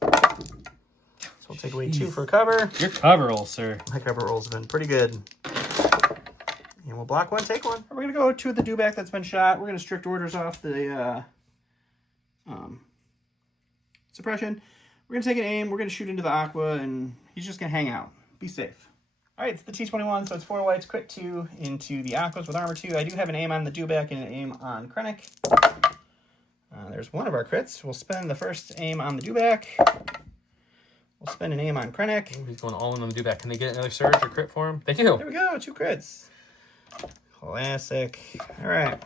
So we'll take away 2 for cover. Your cover roll, sir. My cover rolls have been pretty good. And we'll block 1, take 1. We're gonna go to the dewback that's been shot. We're gonna strict orders off the suppression. We're going to take an aim. We're going to shoot into the aqua, and he's just going to hang out. Be safe. All right, it's the T-21, so it's 4 whites, crit 2 into the aquas with armor 2. I do have an aim on the dewback and an aim on Krennic. There's one of our crits. We'll spend the first aim on the dewback. We'll spend an aim on Krennic. He's going all in on the dewback. Can they get another surge or crit for him? They do. There we go, 2 crits. Classic. All right.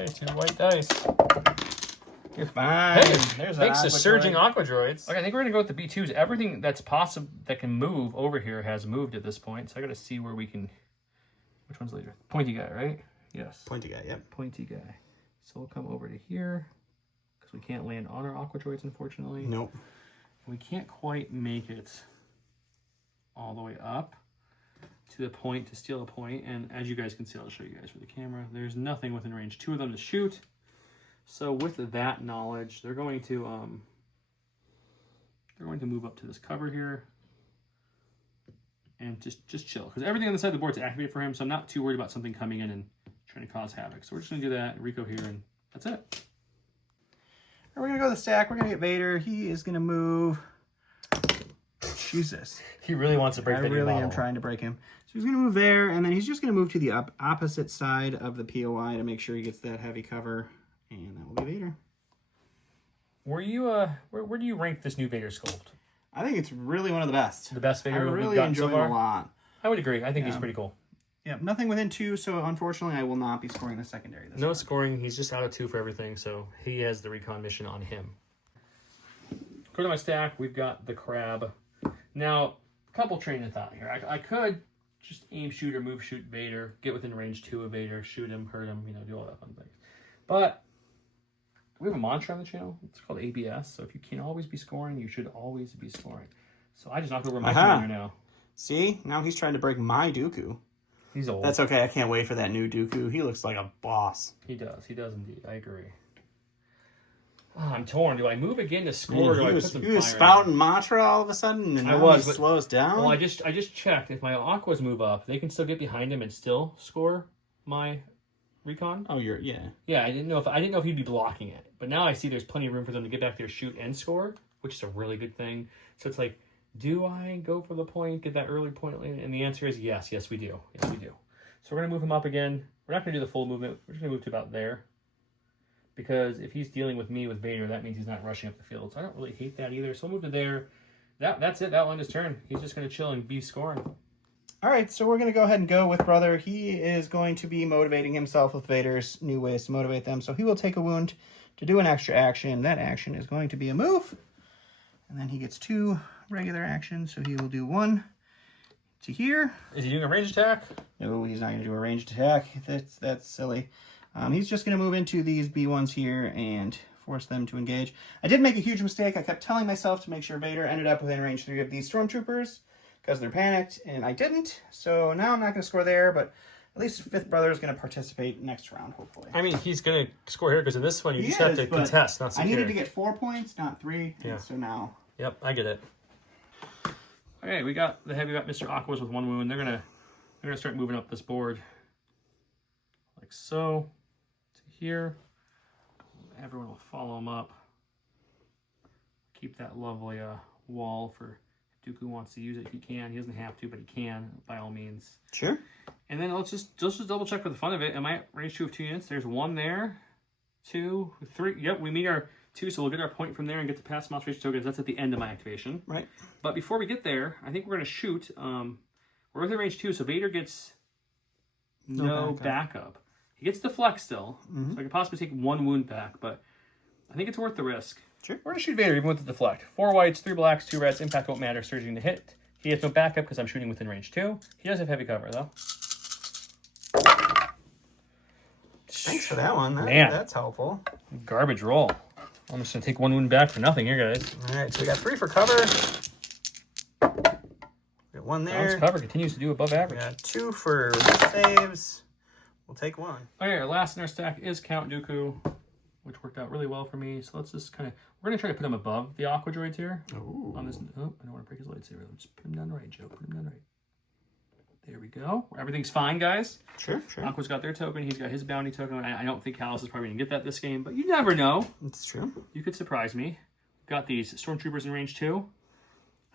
Okay, 2 white dice. You're fine. Hey, thanks to surging aqua droids. Okay, I think we're gonna go with the B2s. Everything that's possible that can move over here has moved at this point. So I gotta see where we can. Which one's later? Pointy guy, right? Yes. Pointy guy. Yep. Pointy guy. So we'll come over to here because we can't land on our aqua droids, unfortunately. Nope. We can't quite make it all the way up to the point to steal a point. And as you guys can see, I'll show you guys with the camera. There's nothing within range 2 of them to shoot. So with that knowledge, they're going to move up to this cover here and just chill, because everything on the side of the board is activated for him. So I'm not too worried about something coming in and trying to cause havoc. So we're just gonna do that. Rico here, and that's it. We're gonna go to the stack. We're gonna get Vader. He is gonna move. Jesus. He really wants to break. I really am trying to break him. So he's gonna move there, and then he's just gonna move to the opposite side of the POI to make sure he gets that heavy cover. And that will be Vader. Were you where do you rank this new Vader sculpt? I think it's really one of the best. The best Vader I really we've gotten enjoy so far? him a lot. I would agree. I think he's pretty cool. Yeah, nothing within 2, so unfortunately I will not be scoring the secondary this No time. scoring. He's just out of 2 for everything, so he has the recon mission on him. Go to my stack. We've got the crab. Now, a couple train of thought here. I could just aim, shoot, or move, shoot Vader, get within range 2 of Vader, shoot him, hurt him, do all that fun things. But we have a mantra on the channel. It's called ABS. So if you can always be scoring, you should always be scoring. So I just knocked over my commander now. See? Now he's trying to break my Dooku. He's old. That's okay. I can't wait for that new Dooku. He looks like a boss. He does. He does indeed. I agree. Oh, I'm torn. Do I move again to score? Or do I put some he was fire spouting in? mantra all of a sudden, and I now was, he but- slows down. Well, I just checked. If my aquas move up, they can still get behind him and still score my recon. Oh, yeah. Yeah, I didn't know if he'd be blocking it, but now I see there's plenty of room for them to get back there, shoot, and score, which is a really good thing. So it's like, do I go for the point, get that early point? And the answer is yes. Yes, we do. Yes, we do. So we're gonna move him up again. We're not gonna do the full movement. We're just gonna move to about there, because if he's dealing with me with Vader, that means he's not rushing up the field. So I don't really hate that either. So we'll move to there. That's it. That line is turn. He's just gonna chill and be scoring. All right, so we're going to go ahead and go with Brother. He is going to be motivating himself with Vader's new ways to motivate them. So he will take a wound to do an extra action. That action is going to be a move. And then he gets 2 regular actions. So he will do 1 to here. Is he doing a ranged attack? No, he's not going to do a ranged attack. That's silly. He's just going to move into these B1s here and force them to engage. I did make a huge mistake. I kept telling myself to make sure Vader ended up within range 3 of these stormtroopers because they're panicked, and I didn't. So now I'm not going to score there, but at least Fifth Brother is going to participate next round, hopefully. I mean, he's going to score here because in this one you just have to contest, not secure. I needed to get 4 points, not 3. Yeah. So now. Yep, I get it. Okay, we got Mr. Aquas with 1 wound. They're gonna start moving up this board like so to here. Everyone will follow him up. Keep that lovely wall for if Dooku wants to use it. He can. He doesn't have to, but he can by all means. Sure. And then let's just double check for the fun of it. Am I at range 2 of 2 units? There's 1 there, 2, 3. Yep, we meet our 2, so we'll get our point from there and get the past monstration tokens. That's at the end of my activation. Right. But before we get there, I think we're going to shoot. We're within range 2, so Vader gets no backup. He gets deflect still, so I could possibly take 1 wound back, but I think it's worth the risk. Sure. We're going to shoot Vader even with the deflect. 4 whites, 3 blacks, 2 reds. Impact won't matter. Surging to hit. He has no backup because I'm shooting within range 2. He does have heavy cover, though. Thanks for that one. Man. That's helpful. Garbage roll. I'm just going to take 1 wound back for nothing here, guys. All right, so we got 3 for cover. Got 1 there. Balanced cover continues to do above average. We got 2 for saves. We'll take 1. Okay, our last in our stack is Count Dooku, which worked out really well for me. So let's just kind of, we're going to try to put him above the Aqua droids here. Ooh. On this, oh, I don't want to break his lightsaber. Just put him down right, Joe. Put him down right. There we go. Everything's fine, guys. Sure. Aqua's got their token. He's got his bounty token. I don't think Callus is probably going to get that this game, but you never know. It's true. You could surprise me. Got these Stormtroopers in range 2.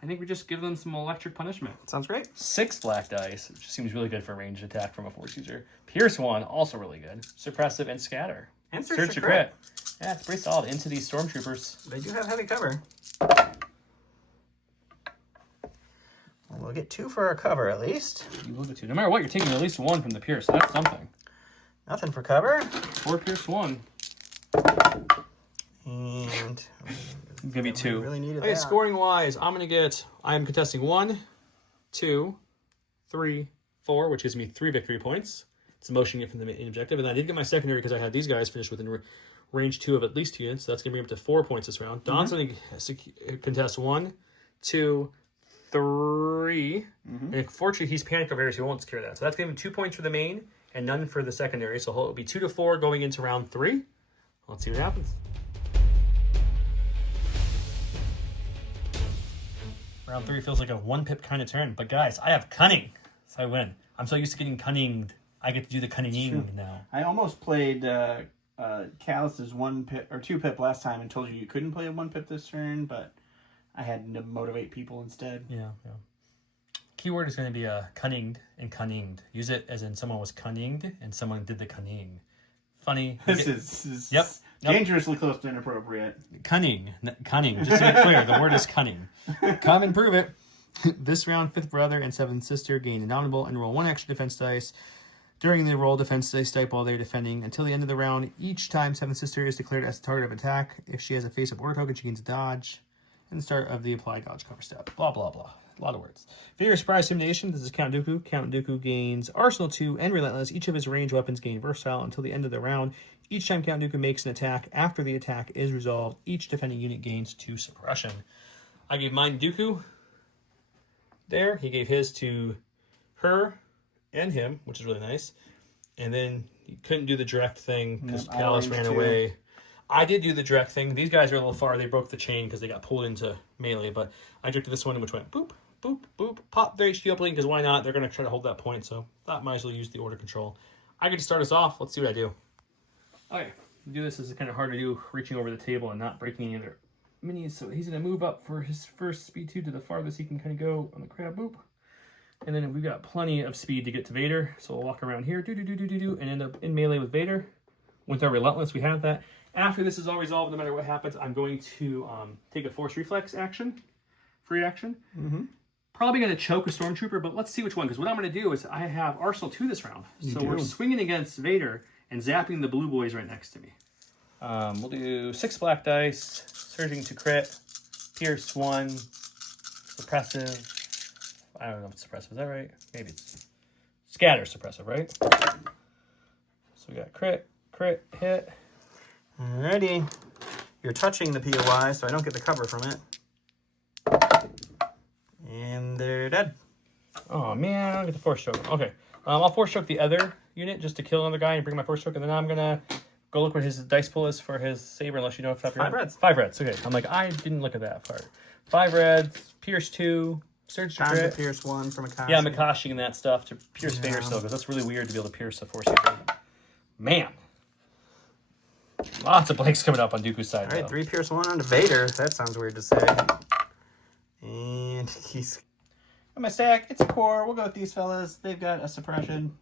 I think we just give them some electric punishment. Sounds great. 6 black dice, which seems really good for ranged attack from a Force user. Pierce 1, also really good. Suppressive and Scatter. And Search to crit. Yeah, it's pretty solid into these Stormtroopers. They do have heavy cover. Well, we'll get 2 for our cover at least. You will get 2. No matter what, you're taking at least 1 from the Pierce. So that's something. Nothing for cover. 4 Pierce 1. And Give me 2. Really needed okay, that. scoring wise, I am contesting 1, 2, 3, 4, which gives me 3 victory points. It's motioning it from the main objective. And I did get my secondary because I had these guys finished within range 2 of at least 2 units. So that's going to bring up to 4 points this round. Don's going to contest 1, 2, 3. And unfortunately, he's panicked over here, so he won't secure that. So that's going to be 2 points for the main and none for the secondary. So it'll be 2 to 4 going into round 3. Let's see what happens. Round 3 feels like a 1-pip kind of turn. But guys, I have cunning, so I win. I'm so used to getting cunninged. I get to do the cunning now. I almost played Callus's 1 pip or 2 pip last time and told you couldn't play a 1 pip this turn, but I had to motivate people instead. Yeah. Keyword is going to be cunninged and cunninged. Use it as in someone was cunninged and someone did the cunning. Funny. This is Yep. dangerously close to inappropriate. Cunning. Just to be clear, the word is cunning. Come and prove it. This round, 5th brother and 7th sister gain Indomitable and roll 1 extra defense dice. During the roll defense dice type while they're defending until the end of the round, each time 7th sister is declared as the target of attack. If she has a face-up order token, she gains a dodge. And the start of the applied dodge cover step. Blah, blah, blah. A lot of words. Vader Surprise Simulation. This is Count Dooku. Count Dooku gains Arsenal 2 and Relentless. Each of his range weapons gain Versatile until the end of the round. Each time Count Dooku makes an attack, after the attack is resolved, each defending unit gains 2 Suppression. I gave mine to Dooku. There. He gave his to her and him, which is really nice. And then he couldn't do the direct thing because Callus ran away. I did do the direct thing. These guys are a little far. They broke the chain because they got pulled into melee. But I directed this one, which went boop, boop, boop. Pop their HP uplink because why not? They're going to try to hold that point. So thought might as well use the order control. I get to start us off. Let's see what I do. Okay. Do this is kind of hard to do, reaching over the table and not breaking any other minis. So he's going to move up for his first speed 2 to the farthest he can kind of go on the crab. Boop. And then we've got plenty of speed to get to Vader. So we'll walk around here, and end up in melee with Vader. With our Relentless, we have that. After this is all resolved, no matter what happens, I'm going to take a Force Reflex action, free action. Probably going to choke a Stormtrooper, but let's see which one. Because what I'm going to do is I have Arsenal 2 this round. So we're swinging against Vader and zapping the blue boys right next to me. We'll do 6 black dice, surging to crit, pierce 1, suppressive. I don't know if it's suppressive. Is that right? Maybe it's scatter suppressive, right? So we got crit, hit. Alrighty. You're touching the POI, so I don't get the cover from it. And they're dead. Oh, man. I don't get the force choke. Okay. I'll force choke the other unit just to kill another guy and bring my force choke. And then I'm going to go look what his dice pool is for his saber, unless you know if that's 5 reds. 5 reds. Okay. I'm like, I didn't look at that part. 5 reds, pierce 2, surge to Time to crit. pierce 1 from Makashi. Yeah, Makashi and that stuff to pierce Vader still, because that's really weird to be able to pierce a force user. Man. Lots of blanks coming up on Dooku's side. All right, though. 3 pierce 1 onto Vader. That sounds weird to say. And he's... On my stack, it's a core. We'll go with these fellas. They've got a suppression.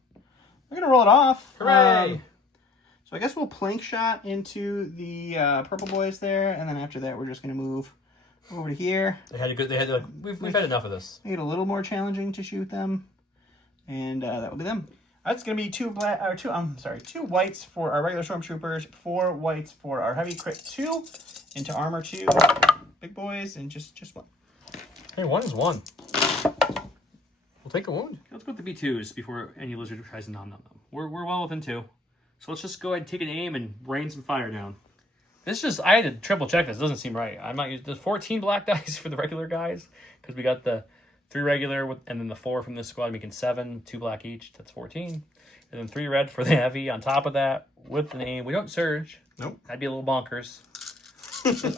We're going to roll it off. Hooray! So I guess we'll plank shot into the purple boys there, and then after that we're just going to move over to here. We've had enough of this. Make it a little more challenging to shoot them, and that will be them. That's going to be 2 whites for our regular stormtroopers, 4 whites for our heavy crit 2 into armor 2 big boys, and just 1. Hey, 1 is 1. We'll take a wound. Let's go with the B2s before any lizard tries to nom them. We're well within 2. So let's just go ahead and take an aim and rain some fire down. This just, I had to triple check this. It doesn't seem right. I'm not using the 14 black dice for the regular guys because we got the 3 regular and then the 4 from this squad making 7, 2 black each. That's 14. And then 3 red for the heavy on top of that with an aim. We don't surge. Nope. That'd be a little bonkers.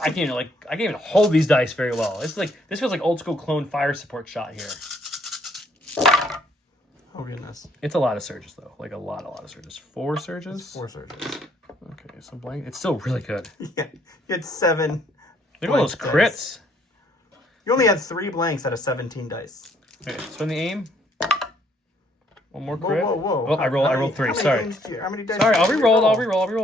I can't even hold these dice very well. This feels like old school clone fire support shot here. Oh goodness. It's a lot of surges though. Like a lot of surges. 4 surges? It's 4 surges. Okay, some blank. It's still really good. Yeah. You had 7. Look at all those crits. You only had 3 blanks out of 17 dice. Okay, so in the aim. One more crit. Whoa. Oh, I rolled 3. Sorry. How many dice? Sorry, I'll re-roll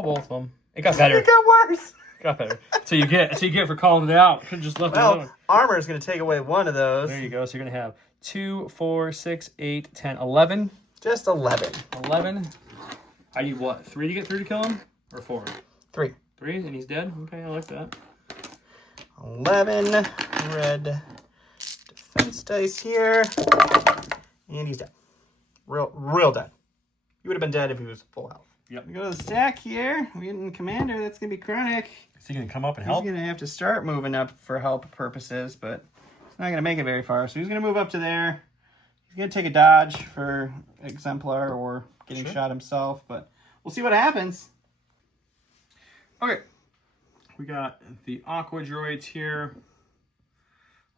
both of them. It got better. It got worse. It got better. So you get for calling it out. Could just left it alone. Armor is going to take away 1 of those. There you go. So you're gonna have 2, 4, 6, 8, 10, 11. Just 11. 11. I need what? 3 to get through to kill him, or 4? 3. 3, and he's dead. Okay, I like that. 11 red defense dice here, and he's dead. Real dead. He would have been dead if he was full health. Yep. We go to the stack here. We get in commander. That's gonna be Chronic. Is he gonna come up and help? He's gonna have to start moving up for help purposes, but he's not gonna make it very far. So he's gonna move up to there. He's gonna take a dodge for Exemplar or getting shot himself, but we'll see what happens. Okay. We got the Aqua droids here.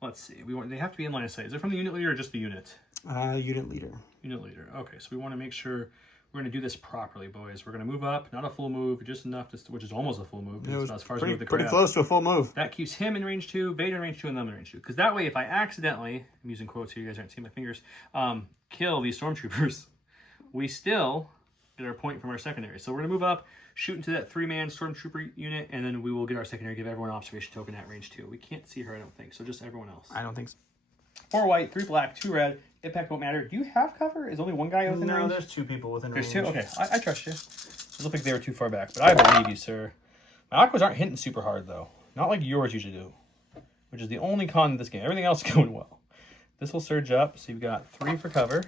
Let's see. They have to be in line of sight. Is it from the unit leader or just the unit? Unit leader. Unit leader. Okay, so we want to make sure we're going to do this properly, boys. We're going to move up, not a full move, just enough, which is almost a full move. It was as far pretty, as the pretty crowd. close to a full move. That keeps him in range 2, Vader in range 2, and them in range 2. Because that way, if I accidentally, I'm using quotes here, you guys aren't seeing my fingers, kill these stormtroopers, we still get our point from our secondary. So we're going to move up, shoot into that 3-man stormtrooper unit, and then we will get our secondary, give everyone an observation token at range 2. We can't see her, I don't think, so just everyone else. I don't think so. 4 white, 3 black, 2 red. Impact won't matter. Do you have cover? Is only one guy within range? No, there's 2 people within range. There's 2? Okay, I trust you. It looked like they were too far back, but I believe you, sir. My aquas aren't hitting super hard, though. Not like yours usually do, which is the only con in this game. Everything else is going well. This will surge up, so you've got 3 for cover.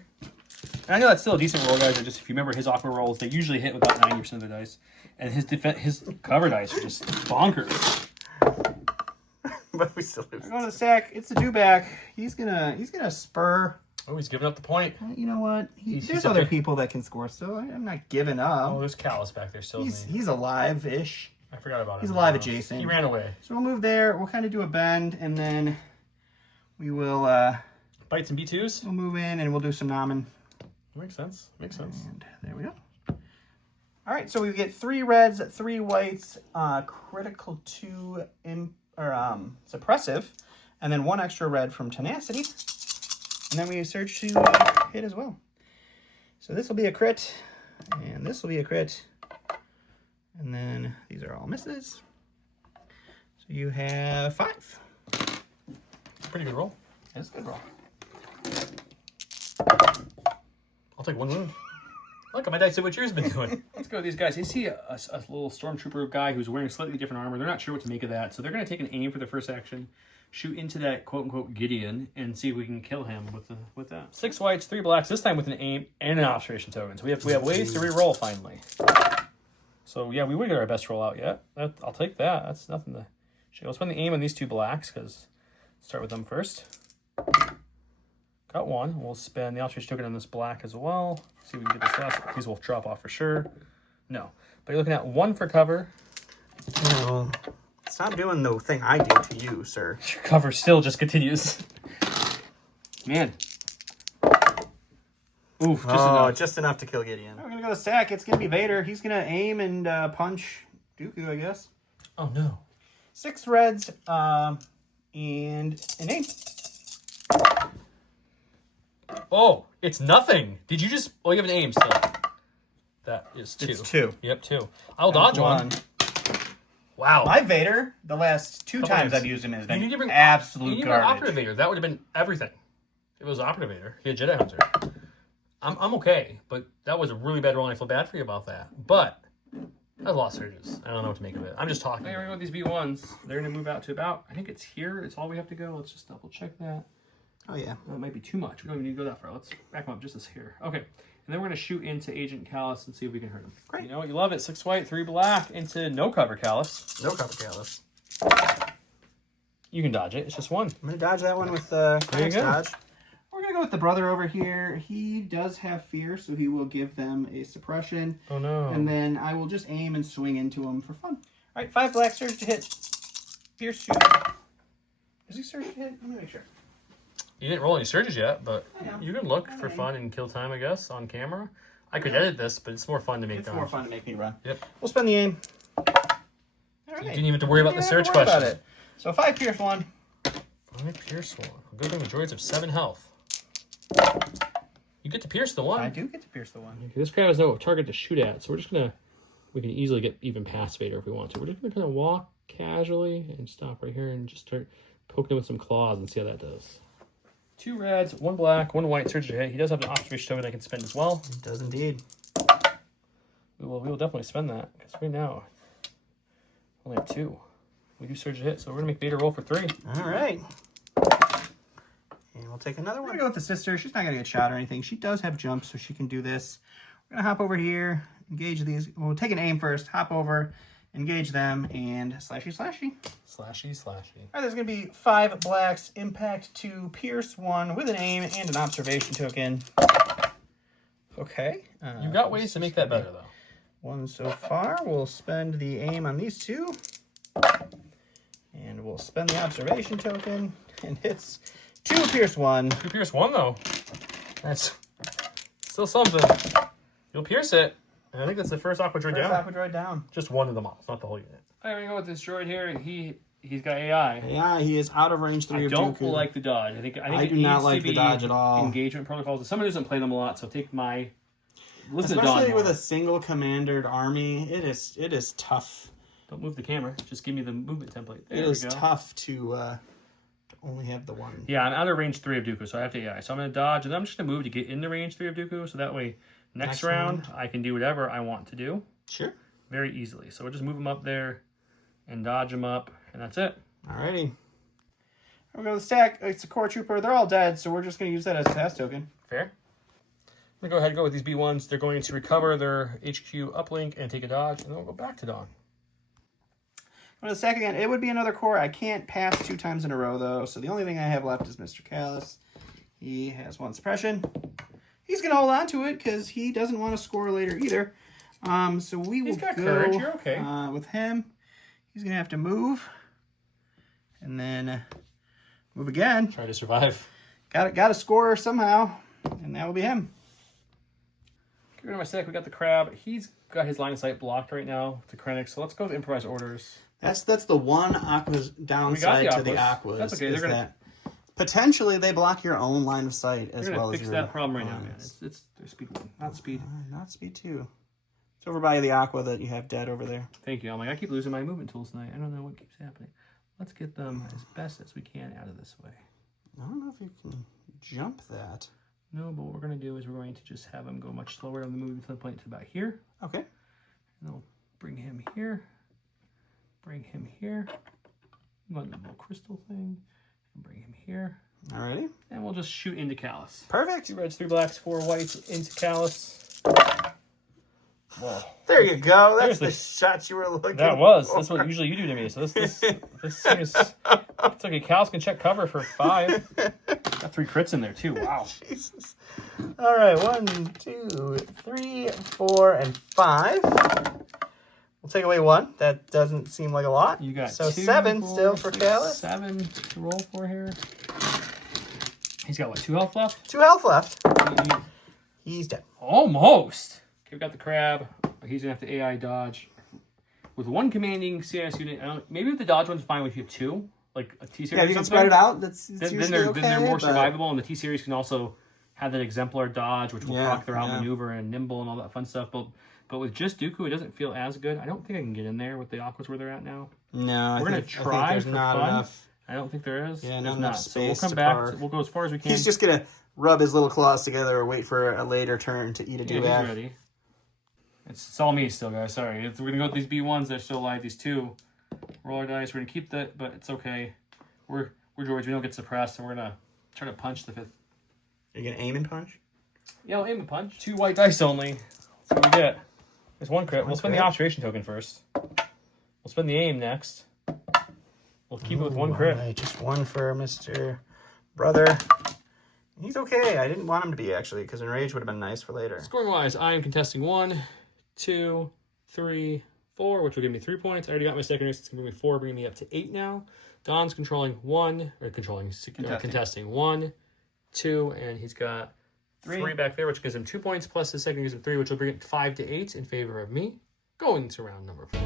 And I know that's still a decent roll, guys. Just if you remember his aqua rolls, they usually hit with about 90% of their dice. And his cover dice are just bonkers. But we still lose. We're going to the sack. It's a dewback. He's gonna spur. Oh, he's giving up the point. You know what? There's other people that can score still. I'm not giving up. Oh, there's Callus back there still. He's alive-ish. I forgot about him. He's alive adjacent. He ran away. So we'll move there. We'll kind of do a bend, and then we will Bite some B2s? we'll move in, and we'll do some nomin. Makes sense. Makes sense. And there we go. All right, so we get 3 reds, 3 whites, critical 2 suppressive, and then 1 extra red from tenacity. And then we search to hit as well. So this will be a crit, and this will be a crit. And then these are all misses. So you have 5. Pretty good roll. That's a good roll. I'll take one wound. Look, my dice did what yours been doing. Let's go with these guys. You see a little stormtrooper guy who's wearing slightly different armor. They're not sure what to make of that, so they're going to take an aim for the first action, shoot into that quote-unquote Gideon, and see if we can kill him with that. 6 whites, 3 blacks, this time with an aim and an observation token. So we have ways to re-roll finally. So yeah, we would get our best roll out yet. I'll take that. That's nothing to... We'll spend the aim on these 2 blacks, because start with them first. Got 1. We'll spend the observation token on this black as well. See if we can get this last. These will drop off for sure. No. But you're looking at 1 for cover. No. Stop doing the thing I do to you, sir. Your cover still just continues. Man. Oof, just enough to kill Gideon. We're going to go to stack. It's going to be Vader. He's going to aim and punch Dooku, I guess. Oh, no. 6 reds and an aim. Oh, it's nothing. Did you just... Oh, you have an aim still. That is 2. It's 2. Yep, 2. I'll dodge one. Wow. My Vader, the last 2 times I've used him, has been absolute garbage. Operative Vader. That would have been everything. If it was Operative Vader. He had Jedi Hunter. I'm okay, but that was a really bad roll, and I feel bad for you about that. But I lost surges. I don't know what to make of it. I'm just talking. Here we go with these B1s. They're going to move out to about... I think it's here. It's all we have to go. Let's just double check that. Oh, yeah. That might be too much. We don't even need to go that far. Let's back them up just as here. Okay. And then we're going to shoot into Agent Callus and see if we can hurt him. Great. You know what? You love it. 6 white, 3 black into no cover Callus. No cover Callus. You can dodge it. It's just 1. I'm going to dodge that one with there you go. dodge. We're going to go with the brother over here. He does have fear, so he will give them a suppression. Oh, no. And then I will just aim and swing into him for fun. All right, 5 black surge to hit. Pierce 2. Is he surge to hit? Let me make sure. You didn't roll any surges yet, but you can look for fun and kill time, I guess, on camera. I could edit this, but it's more fun to make It's more fun to make me run. Yep. We'll spend the aim. All right. You didn't even have to worry about the surge worry question. about it. So 5 pierce 1. 5 pierce 1. Good thing the droids have 7 health. You get to pierce the 1. I do get to pierce the 1. Okay, this crab has no target to shoot at, so we're just going to... We can easily get even past Vader if we want to. We're just going to kind of walk casually and stop right here and just start poking him with some claws and see how that does. 2 reds, 1 black, 1 white, surge to hit. He does have an observation token I can spend as well. He does indeed. We will definitely spend that, because right now, only have 2. We do surge to hit, so we're going to make Vader roll for 3. All right. And we'll take another one. We're going to go with the sister. She's not going to get shot or anything. She does have jump, so she can do this. We're going to hop over here, engage these. We'll take an aim first, hop over, engage them, and slashy, slashy. Slashy, slashy. All right, there's going to be 5 blacks, impact 2, pierce 1 with an aim and an observation token. Okay. You got ways to make that better, though. 1 so far. We'll spend the aim on these 2. And we'll spend the observation token. And it's 2 pierce 1. 2 pierce 1, though. That's still something. You'll pierce it. And I think that's the first Aqua droid down. Aqua droid down. Just one of them all. It's not the whole unit. I'm going to go with this droid here. He's got AI. Yeah, he is out of range 3 of Dooku. I don't like the dodge. I think I do not like the dodge at all. Engagement protocols. Someone who doesn't play them a lot, so take my... Especially with a single commandered army, it is tough. Don't move the camera. Just give me the movement template. There it is tough to only have the 1. Yeah, I'm out of range 3 of Dooku, so I have to AI. So I'm going to dodge, and then I'm just going to move to get in the range 3 of Dooku, so that way next round I can do whatever I want to do. Sure. Very easily. So we'll just move them up there and dodge them up, and that's it. Alrighty. We're going to stack. It's a core trooper. They're all dead, so we're just going to use that as a task token. Fair. I'm going to go ahead and go with these B1s. They're going to recover their HQ uplink and take a dodge, and then we'll go back to Dawn. I'm going to stack again. It would be another core. I can't pass 2 times in a row, though, so the only thing I have left is Mr. Callus. He has 1 suppression. He's going to hold on to it because he doesn't want to score later either. So we will go courage. You're okay. With him. He's going to have to move. And then move again. Try to survive. Got to score somehow. And that will be him. Get rid of my stack. We got the crab. He's got his line of sight blocked right now to Krennic. So let's go with improvised orders. That's the one Aqua's downside to the Aquas. That's okay. They're that potentially they block your own line of sight as well as fix that problem right now, man. It's their speed 1, not speed. Not speed 2. It's over by the Aqua that you have dead over there. Thank you. I keep losing my movement tools tonight. I don't know what keeps happening. Let's get them as best as we can out of this way. I don't know if you can jump that. No, but what we're going to do is we're going to just have him go much slower on the moving flip point to about here. Okay. And we'll bring him here. Bring him here. Run the little crystal thing. And bring him here. Alrighty. And we'll just shoot into Callus. Perfect. 2 reds, 3 blacks, 4 whites into Callus. Whoa. There you go. That's Seriously. the shot you were looking That was. for. That's what usually you do to me. So this seems... It's okay. Callus can check cover for 5. Got 3 crits in there too. Wow. Jesus. All right. 1, 2, 3, 4, and 5. We'll take away 1. That doesn't seem like a lot. You got so 2, 7 4, still for 6, Callus. 7 to roll for here. He's got what? 2 health left. 2 health left. He's dead. Almost. Okay, we got the crab. He's gonna have to AI dodge with 1 commanding CIS unit. Maybe if the dodge one's fine if you have 2, like a T series. Yeah, you can spread it out. That's then usually they're okay, then they're more but... survivable, and the T series can also have that exemplar dodge, which will proc their outmaneuver and nimble and all that fun stuff. But with just Dooku, it doesn't feel as good. I don't think I can get in there with the Aquas where they're at now. No, we're gonna try there's for not fun. enough. I don't think there is. Yeah, there's not enough space. So we'll come to back. park. We'll go as far as we can. He's just gonna rub his little claws together or wait for a later turn to eat a He's dewback. ready. It's all me still, guys. Sorry. We're going to go with these B1s. They're still alive. These 2 roller dice. We're going to keep that, but it's okay. We're George. We don't get suppressed, and we're going to try to punch the 5th. Are you going to aim and punch? Yeah, we'll aim and punch. 2 white dice only. That's what we get. There's 1 crit. We'll spend the observation token first. We'll spend the aim next. We'll keep it with 1 crit. Right, just 1 for Mr. Brother. He's okay. I didn't want him to be, actually, because Enrage would have been nice for later. Scoring-wise, I am contesting 1, 2, 3, 4, which will give me 3 points. I already got my secondary, so it's going to bring me 4, bringing me up to 8 now. Don's controlling 1, or contesting 1, 2, and he's got 3 back there, which gives him 2 points, plus his second gives him 3, which will bring it 5 to 8 in favor of me. Going to round number 4.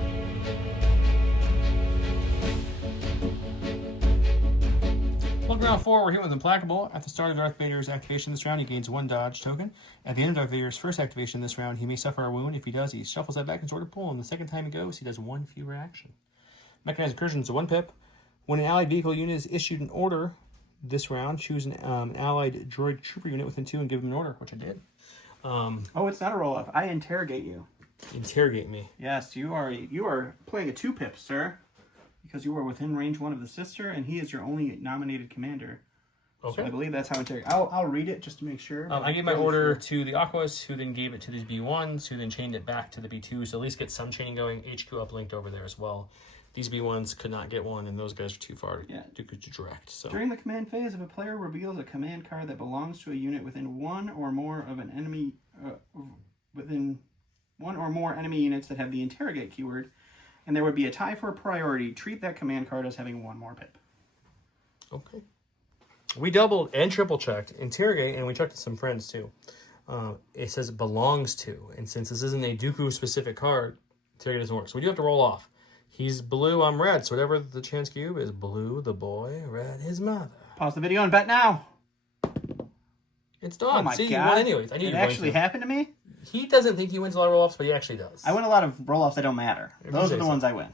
Well, round 4, we're here with Implacable. At the start of Darth Vader's activation this round, he gains 1 dodge token. At the end of Darth Vader's first activation this round, he may suffer a wound. If he does, he shuffles that back in his order pool, and the second time he goes, he does 1 fewer action. Mechanized Incursion is a 1 pip. When an allied vehicle unit is issued an order this round, choose an allied droid trooper unit within 2 and give him an order, which I did. Oh, it's not a roll-off. I interrogate you. Interrogate me. Yes, you are playing a 2-pip, sir. Because you are within range 1 of the sister, and he is your only nominated commander. Okay. So I believe that's how interrogate. I'll read it just to make sure. I gave my order to the Aquas, who then gave it to these B1s, who then chained it back to the B2s. So at least get some chaining going. HQ uplinked over there as well. These B1s could not get one, and those guys are too far to direct. So during the command phase, if a player reveals a command card that belongs to a unit within 1 or more of an enemy, within 1 or more enemy units that have the interrogate keyword, and there would be a tie for priority, treat that command card as having 1 more pip. Okay. We doubled and triple checked interrogate, and we checked some friends too. It says belongs to, and since this isn't a Dooku specific card, interrogate doesn't work. So we do have to roll off. He's blue, I'm red. So whatever the chance cube is, blue the boy, red his mother. Pause the video and bet now. It's done. Oh my See, God. you won anyways. I need It to actually happened to me? He doesn't think he wins a lot of roll-offs, but he actually does. I win a lot of roll-offs that don't matter. Those are the ones I win.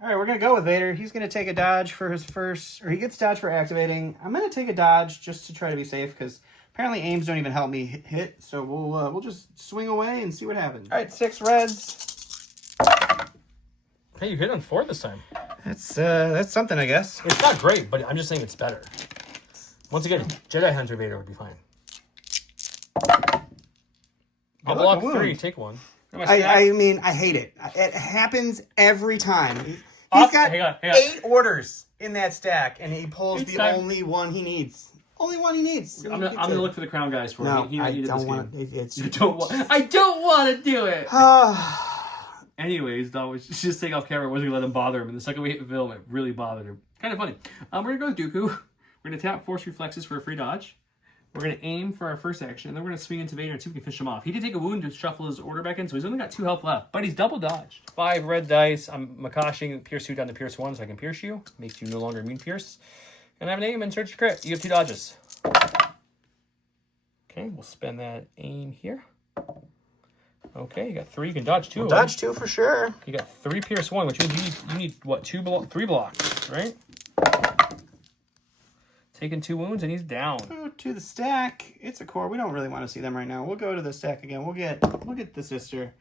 All right, we're going to go with Vader. He's going to take a dodge for his first... Or he gets dodge for activating. I'm going to take a dodge just to try to be safe, because apparently aims don't even help me hit. So we'll just swing away and see what happens. All right, 6 reds. Hey, you hit on 4 this time. That's something, I guess. It's not great, but I'm just saying it's better. Once again, Jedi Hunter Vader would be fine. I'll block 3, take 1. I mean, I hate it. It happens every time. He's got hang on. 8 orders in that stack, and he pulls It's the time. only one he needs. Only one he needs. I'm gonna look for the crown guys for No, him. I don't want to. I don't want to do it. Anyways, though, just take off camera. I wasn't gonna let him bother him. And the second we hit the film, it really bothered him. Kind of funny. We're gonna go with Dooku. We're gonna tap Force Reflexes for a free dodge. We're gonna aim for our first action, and then we're gonna swing into Vader and see if we can finish him off. He did take a wound to shuffle his order back in, so he's only got 2 health left. But he's double dodged. 5 red dice. I'm Makashing Pierce 2 down to Pierce 1, so I can pierce you. Makes you no longer immune pierce. And I have an aim and search crit. You have 2 dodges. Okay, we'll spend that aim here. Okay, you got 3. You can dodge 2. Dodge 2 for sure. You got 3 pierce 1, which means you need what? 3 blocks, right? Taking 2 wounds, and he's down. Go to the stack. It's a core. We don't really want to see them right now. We'll go to the stack again. We'll get the sister.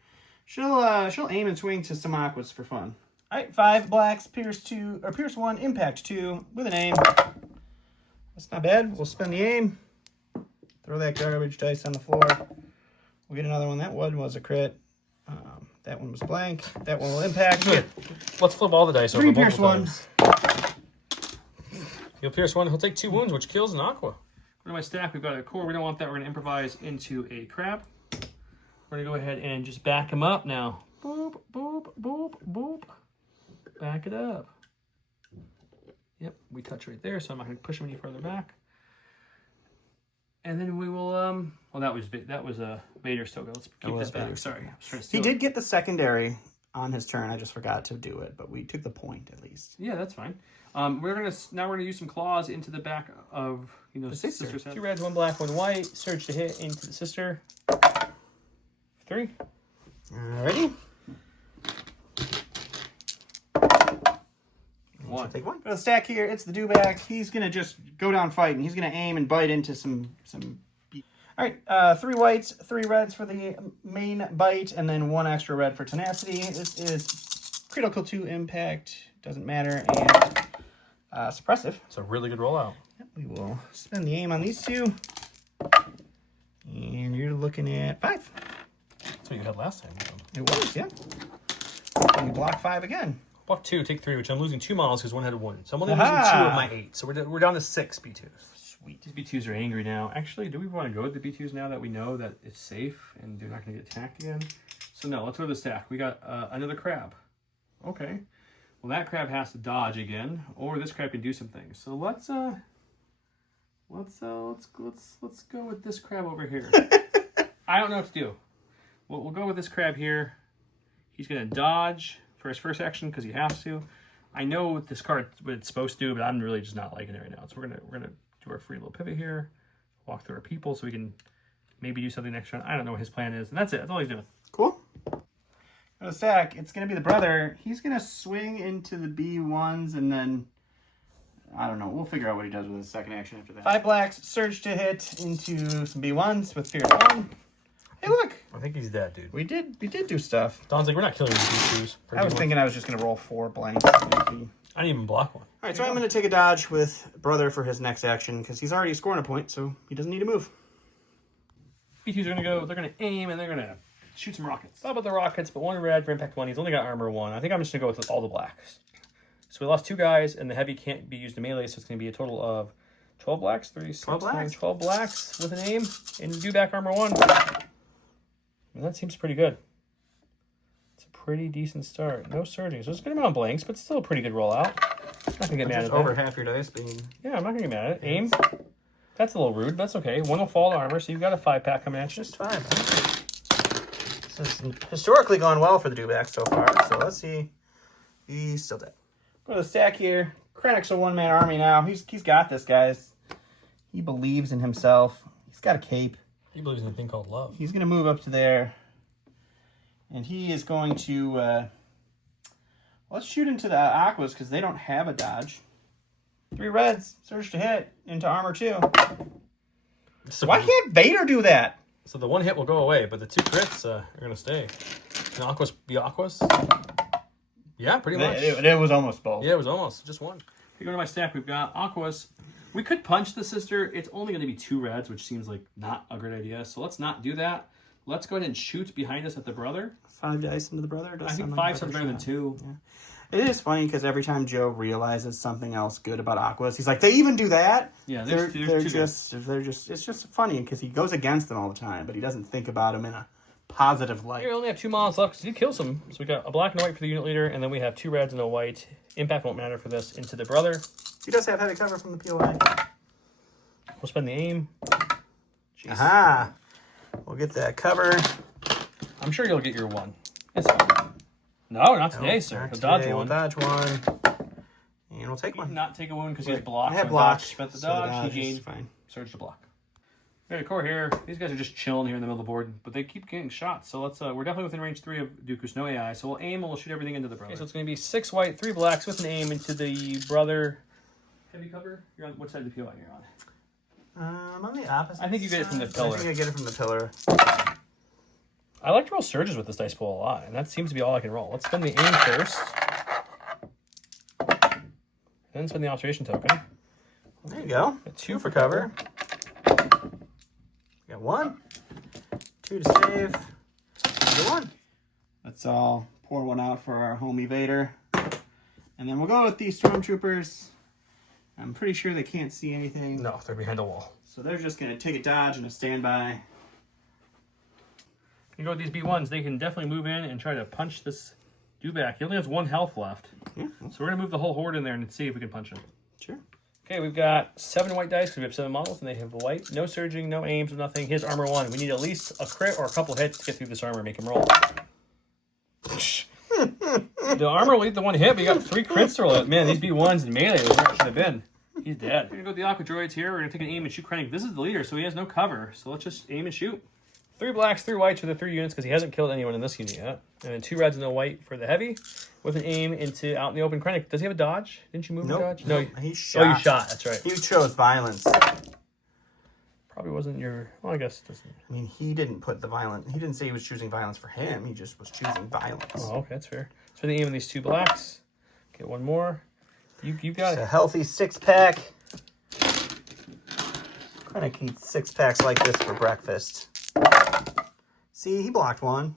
She'll aim and swing to some aquas for fun. All right, 5 blacks, pierce 2 or pierce 1, impact 2 with an aim. That's not bad. We'll spend the aim. Throw that garbage dice on the floor. We'll get another one. That one was a crit. That one was blank. That one will impact. Let's flip all the dice over. 3 pierce 1. He'll pierce 1. He'll take 2 wounds, which kills an aqua. Go to my stack. We've got a core. We don't want that. We're going to improvise into a crab. We're going to go ahead and just back him up now. Boop, boop, boop, boop. Back it up. Yep, we touch right there, so I'm not going to push him any further back. And then we will, well, that was Vader still go. Let's keep that back. Vader. Sorry. I was trying to he did get the secondary on his turn. I just forgot to do it, but we took the point at least. Yeah, that's fine. We're gonna use some claws into the back of the sister's head. 2 reds, 1 black, 1 white. Surge to hit into the sister. 3. Alrighty. 1. Take 1. Go to the stack here. It's the dewback. He's gonna just go down fighting. He's gonna aim and bite into some. All right, 3 whites, 3 reds for the main bite, and then 1 extra red for tenacity. This is critical to impact. Doesn't matter, and suppressive. It's a really good rollout. We will spend the aim on these 2, and you're looking at 5. That's what you had last time. It was, yeah. And you block 5 again. Block 2, take 3, which I'm losing 2 models because 1 had a wound. So I'm only losing 2 of my 8. So we're down to 6 B2s. Sweet. These B2s are angry now. Actually, do we want to go with the B2s now that we know that it's safe and they're not going to get attacked again? So no, let's go to the stack. We got another crab. Okay. Well, that crab has to dodge again, or this crab can do some things. So let's go with this crab over here. I don't know what to do. We'll go with this crab here. He's going to dodge for his first action because he has to. I know what this card what it's supposed to do, but I'm really just not liking it right now. So we're gonna do our free little pivot here, walk through our people so we can maybe do something next round. I don't know what his plan is, and that's it. That's all he's doing. Cool. Go to the stack. It's gonna be the brother. He's gonna swing into the B1s and then I don't know. We'll figure out what he does with his second action after that. 5 blacks, surge to hit into some B1s with Fear 1. Hey, look. I think he's dead, dude. We did do stuff. Don's like, we're not killing these B2s. I was thinking I was just going to roll 4 blanks. I didn't even block 1. All right, so I'm going to take a dodge with brother for his next action because he's already scoring a point, so he doesn't need to move. B2s are going to go, they're going to aim, and they're going to shoot some rockets. Not about the rockets, but 1 red for impact 1. He's only got armor 1. I think I'm just going to go with all the blacks. So we lost 2 guys, and the heavy can't be used in melee, so it's going to be a total of 12 blacks, 3, 6, 12 blacks with an aim, and do back armor 1. And that seems pretty good. It's a pretty decent start. No surging, so it's a good amount of blanks, but still a pretty good rollout. I'm not going to get mad at that. Over half your dice being... Yeah, I'm not going to get mad at it. Aim. That's a little rude, but that's okay. 1 will fall to armor, so you've got a 5-pack coming at you. Just 5. This has historically gone well for the dewback so far, so let's see. He's still dead. Go to the stack here. Krennic's a one-man army now. He's got this, guys. He believes in himself. He's got a cape. He believes in a thing called love. He's going to move up to there. And he is going to... let's shoot into the aquas because they don't have a dodge. 3 reds. Surge to hit into armor 2. So why can't Vader do that? So the 1 hit will go away, but the 2 crits are going to stay. Can aquas be aquas? Yeah, pretty much. It was almost both. Yeah, it was almost. Just 1. You go to my stack, we've got aquas. We could punch the sister. It's only going to be 2 reds, which seems like not a great idea. So let's not do that. Let's go ahead and shoot behind us at the brother. 5 dice into the brother? I think 5 sounds better than 2. Yeah. It is funny because every time Joe realizes something else good about aquas, he's like, they even do that? Yeah, they're just it's just funny because he goes against them all the time, but he doesn't think about them in a positive light. We only have 2 models left because he kills them. So we got a black and a white for the unit leader, and then we have 2 reds and a white. Impact won't matter for this. Into the brother. He does have heavy cover from the POI. We'll spend the aim. Jeez. Aha! We'll get that cover. I'm sure you'll get your 1. It's fine. No, not today, sir. We'll dodge 1. We'll dodge 1. And we'll take 1. Not take a wound because he has blocked. I have blocked. Spent the dodge. He gained. Fine. Surge to block. We got a core here. These guys are just chilling here in the middle of the board, but they keep getting shots. So let's. We're definitely within range 3 of Dooku's no AI. So we'll aim and we'll shoot everything into the brother. Okay, so it's going to be 6 white, 3 blacks with an aim into the brother. heavy cover? You're on what side of the POI you're on? I'm on the opposite. I think you get it from the pillar. I think I get it from the pillar. I like to roll surges with this dice pool a lot, and that seems to be all I can roll. Let's spend the aim first. Then spend the observation token. There you go. Got 2 for cover. Got 1. 2 to save. Got 1. Let's all pour one out for our homie Vader. And then we'll go with these stormtroopers. I'm pretty sure they can't see anything. No, they're behind a wall. So they're just going to take a dodge and a standby. You go with these B1s, they can definitely move in and try to punch this dewback. He only has 1 health left. Yeah. So we're going to move the whole horde in there and see if we can punch him. Sure. Okay, we've got 7 white dice because we have 7 models and they have white. No surging, no aims, nothing. His armor 1. We need at least a crit or a couple hits to get through this armor and make him roll. The armor will eat the 1 hit, but you got 3 crits to roll it. Man, these B1s in melee was where it should have been. He's dead. We're going to go with the Aqua Droids here. We're going to take an aim and shoot Krennic. This is the leader, so he has no cover. So let's just aim and shoot. 3 blacks, 3 whites for the 3 units because he hasn't killed anyone in this unit yet. And then 2 reds and a white for the heavy with an aim into out in the open Krennic. Does he have a dodge? Didn't you move a dodge? No, he shot. Oh, you shot. That's right. He chose violence. Probably wasn't your... Well, I guess it doesn't... I mean, he didn't put the violence. He didn't say he was choosing violence for him. He just was choosing violence. Oh, okay. That's fair. So the aim on these 2 blacks. Get 1 more. You got It's it. a healthy 6-pack. Krennic eats 6-packs like this for breakfast. See, he blocked 1.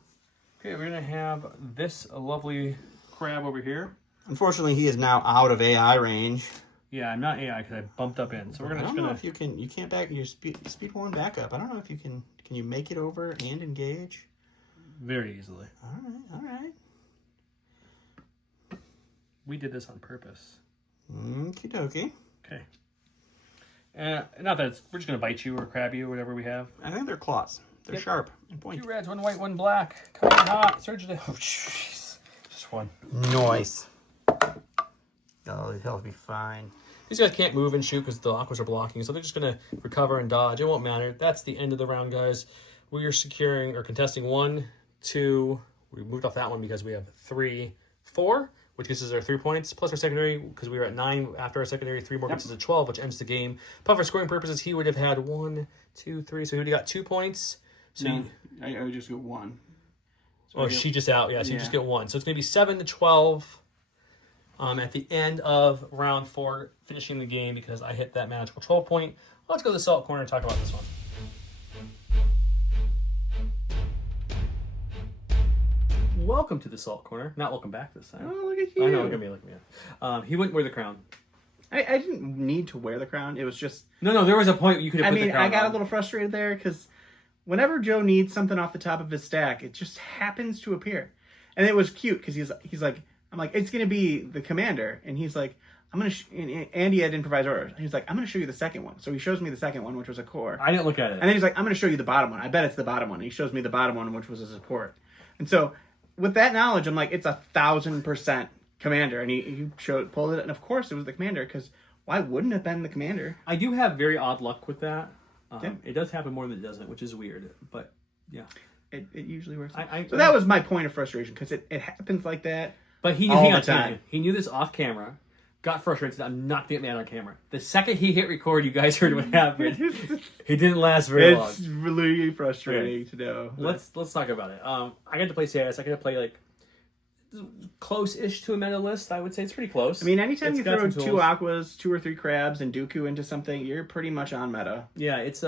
Okay, we're going to have this lovely crab over here. Unfortunately, he is now out of AI range. Yeah, I'm not AI because I bumped up in. So we're I just don't going know to... if you can. You can't back your speed 1 backup. I don't know if you can. Can you make it over and engage? Very easily. All right. We did this on purpose. Okie dokie. Okay. Not that it's... We're just going to bite you or crab you or whatever we have. I think they're claws. They're sharp and pointy. 2 reds, 1 white, 1 black. Coming in hot. Surge it. Oh, jeez. Just 1. Nice. Oh, he'll be fine. These guys can't move and shoot because the aquas are blocking, so they're just going to recover and dodge. It won't matter. That's the end of the round, guys. We are securing or contesting 1, 2. We moved off that one because we have 3, 4, which gives us our 3 points, plus our secondary, because we were at 9 after our secondary. 3 more gets us to 12, which ends the game. But for scoring purposes, he would have had 1, 2, 3. So he would have got 2 points. So no, I would just go 1. So she just out. Yeah, so you just get 1. So it's going to be 7 to 12. At the end of round 4, finishing the game because I hit that magical 12 point. Let's go to the Salt Corner and talk about this one. Welcome to the Salt Corner. Not welcome back this time. Oh, look at you. I know, look at me. He wouldn't wear the crown. I didn't need to wear the crown. It was just... No, there was a point you could have put the crown I got on. a little frustrated there because whenever Joe needs something off the top of his stack, it just happens to appear. And it was cute because he's like... I'm like, it's going to be the commander. And he's like, I'm going to... Andy had improvised orders. And he's like, I'm going to show you the second one. So he shows me the second one, which was a core. I didn't look at it. And then he's like, I'm going to show you the bottom one. I bet it's the bottom one. And he shows me the bottom one, which was a support. And so with that knowledge, I'm like, it's 1,000% commander. And he pulled it. And of course it was the commander because why wouldn't it have been the commander? I do have very odd luck with that. Yeah. It does happen more than it doesn't, which is weird. But yeah. It usually works. So that was my point of frustration because it happens like that. But he all the time. He knew this off camera, got frustrated, said, I'm not getting man on camera. The second he hit record, you guys heard what happened. He didn't last very long. It's really frustrating to know. Let's talk about it. I got to play CIS. I got to play like close-ish to a meta list. I would say it's pretty close. I mean, anytime you throw 2 tools. aquas, 2 or 3 crabs, and Dooku into something, you're pretty much on meta. Yeah, it's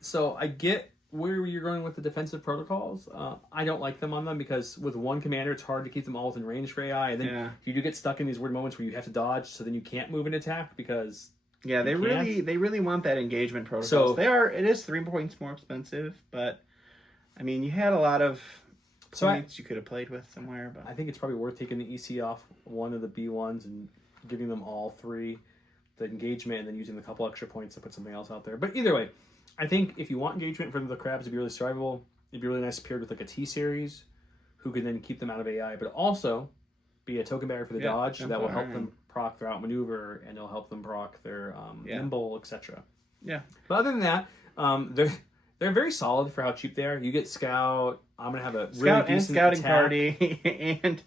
So I get where you're going with the defensive protocols. I don't like them on them because with 1 commander, it's hard to keep them all within range for AI, and then you do get stuck in these weird moments where you have to dodge, so then you can't move and attack because they really want that engagement protocol. So it is 3 points more expensive, but I mean, you had a lot of points you could have played with somewhere. But I think it's probably worth taking the EC off one of the B1s and giving them all 3 the engagement, and then using the couple extra points to put something else out there. But either way, I think if you want engagement for the crabs to be really survivable, it'd be really nice paired with like a T-series who can then keep them out of AI, but also be a token barrier for the dodge that will help them proc their outmaneuver, and it'll help them proc their nimble, etc. Yeah. But other than that, they're very solid for how cheap they are. You get Scout. I'm going to have a really decent scouting attack. party, and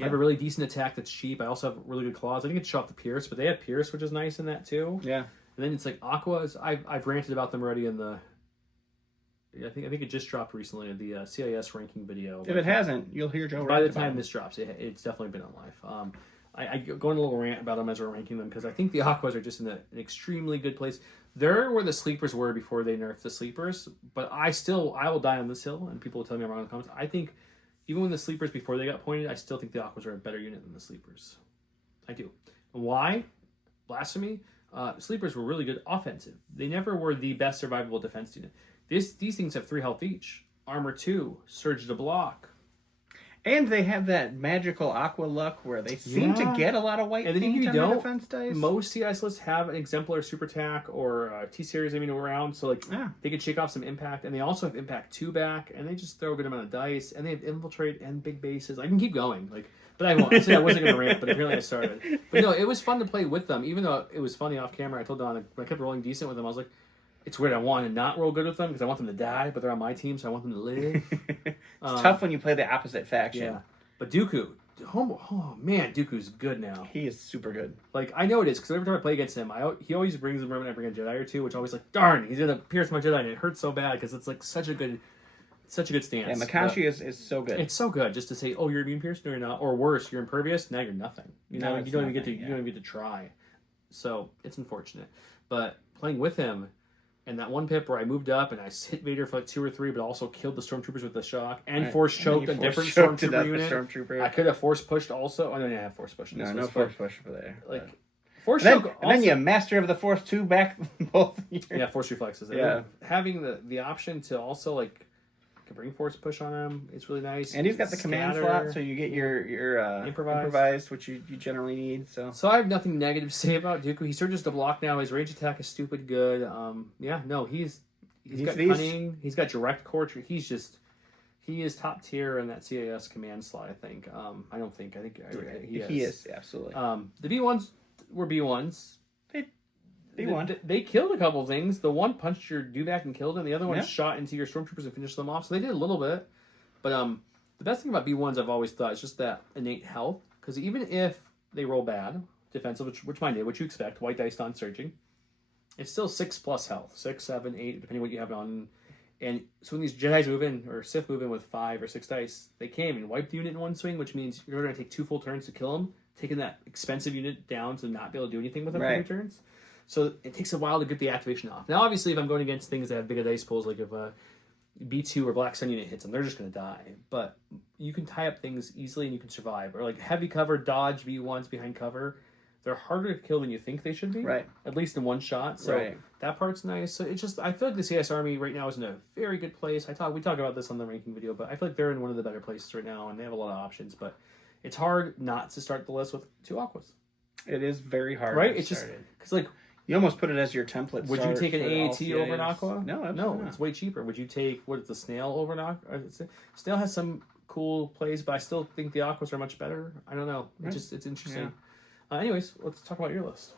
I have a really decent attack that's cheap. I also have really good claws. I think it's off the Pierce, but they have Pierce, which is nice in that too. Yeah. And then it's like Aquas. I've ranted about them already in the. I think it just dropped recently in the CIS ranking video. If it hasn't, you'll hear Joe. By the time this drops, it's definitely been on live. I go on a little rant about them as we're ranking them because I think the Aquas are just in an extremely good place. They're where the sleepers were before they nerfed the sleepers, but I will die on this hill, and people will tell me I'm wrong in the comments. I think even when the sleepers before they got pointed, I still think the Aquas are a better unit than the sleepers. I do. Why? Blasphemy. Sleepers were really good offensive. They never were the best survivable defense unit. These things have 3 health each. Armor 2, Surge to block. And they have that magical Aqua luck where they seem to get a lot of white and then paint if you on don't, their defense dice. Most CIS lists have an Exemplar Super Attack or T-Series around, so they could shake off some Impact. And they also have Impact 2 back, and they just throw a good amount of dice. And they have Infiltrate and big bases. I can keep going. But I won't. I said I wasn't going to rant, but apparently I started. But no, it was fun to play with them. Even though it was funny off camera, I told Don when I kept rolling decent with them, I was like, it's weird. I want to not roll good with them because I want them to die, but they're on my team, so I want them to live. It's tough when you play the opposite faction. Yeah. But Dooku, oh man, Dooku's good now. He is super good. I know it is because every time I play against him, he always brings him whenever I bring a Jedi or two, which I always darn, he's going to pierce my Jedi, and it hurts so bad because it's such a good stance. Yeah, Makashi is so good. It's so good just to say, oh, you're immune pierced, no, you're not, or worse, you're impervious, now you're nothing. You don't even get to try. So it's unfortunate, but playing with him. And that one pip where I moved up and I hit Vader for 2 or 3, but also killed the stormtroopers with the shock and force choked a different stormtrooper unit. I could have force pushed also. Oh no, I have force push. No force push for there. Force choke. Also, and then you master of the force 2 back both. Yeah, force reflexes. Yeah, having the option to also can bring force push on him. It's really nice. And he's got the command slot, so you get your improvised, which you generally need. So I have nothing negative to say about Dooku. He surges to block now. His range attack is stupid good. He's got cunning. He's got direct core. He is top tier in that CIS command slot. I think. I think he is absolutely. The B1s were B1s. They killed a couple things. The one punched your dewback and killed him. The other one shot into your stormtroopers and finished them off. So they did a little bit. But the best thing about B1s I've always thought is just that innate health. Because even if they roll bad, defensive, which mine did, what you expect, white dice on surging, it's still 6+ health. 6, 7, 8, depending what you have on. And so when these Jedi's move in, or Sith move in with 5 or 6 dice, they came and wiped the unit in one swing, which means you're going to take 2 full turns to kill them, taking that expensive unit down to not be able to do anything with them for 2 turns. So it takes a while to get the activation off. Now, obviously, if I'm going against things that have bigger dice pools, like if a B2 or Black Sun unit hits them, they're just going to die. But you can tie up things easily and you can survive. Or heavy cover, dodge B1s behind cover. They're harder to kill than you think they should be. Right. At least in one shot. So that part's nice. So it's just, I feel like the CS Army right now is in a very good place. We talk about this on the ranking video, but I feel like they're in one of the better places right now and they have a lot of options. But it's hard not to start the list with 2 Aquas. It is very hard. Right? It's just, because you almost put it as your template. Would you take an AAT over an Aqua? No, absolutely not. It's way cheaper. Would you take the Snail over an Aqua? Snail has some cool plays, but I still think the Aquas are much better. I don't know. It's interesting. Yeah. Anyways, let's talk about your list.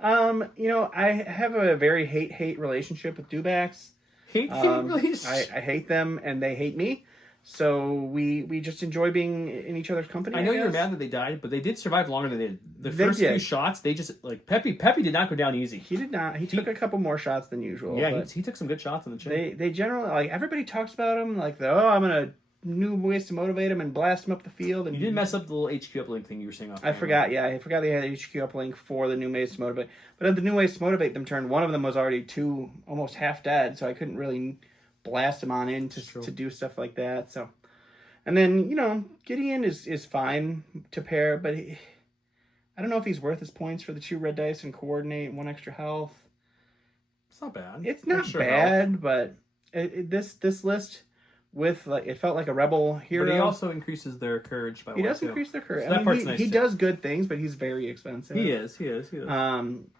I have a very hate relationship with dewbacks. Hate relationship. I hate them and they hate me. So we just enjoy being in each other's company. I know you're mad that they died, but they did survive longer than they did. The first few shots, they just Peppy did not go down easy. He did not. He took a couple more shots than usual. Yeah, he took some good shots on the chin. They generally everybody talks about him I'm gonna new ways to motivate him and blast him up the field. And you did mess up the little HQ uplink thing you were saying off. I forgot. Yeah, I forgot they had HQ uplink for the new ways to motivate. But the new ways to motivate them turned, one of them was already almost half dead, so I couldn't really blast him on in to do stuff like that. So. And then, Gideon is fine to pair, but I don't know if he's worth his points for the 2 red dice and coordinate and 1 extra health. It's not bad. It's not bad, but this list with it felt like a rebel hero. But he also increases their courage by 1. He does increase their courage. So that part's nice. He does good things, but he's very expensive. He is.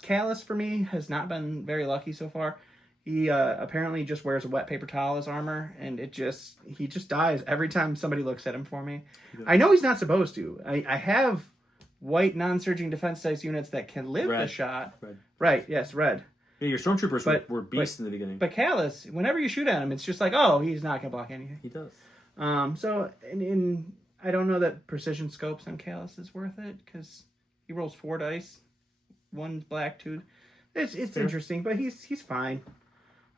Callus for me has not been very lucky so far. He apparently just wears a wet paper towel as armor, and he just dies every time somebody looks at him for me. I know he's not supposed to. I have white non-surging defense dice units that can live the shot. Red. Right, yes, red. Yeah, your stormtroopers were beasts in the beginning. But Callus, whenever you shoot at him, it's just he's not going to block anything. He does. So, in I don't know that precision scopes on Callus is worth it because he rolls 4 dice, 1's black, 2. It's interesting, but he's fine.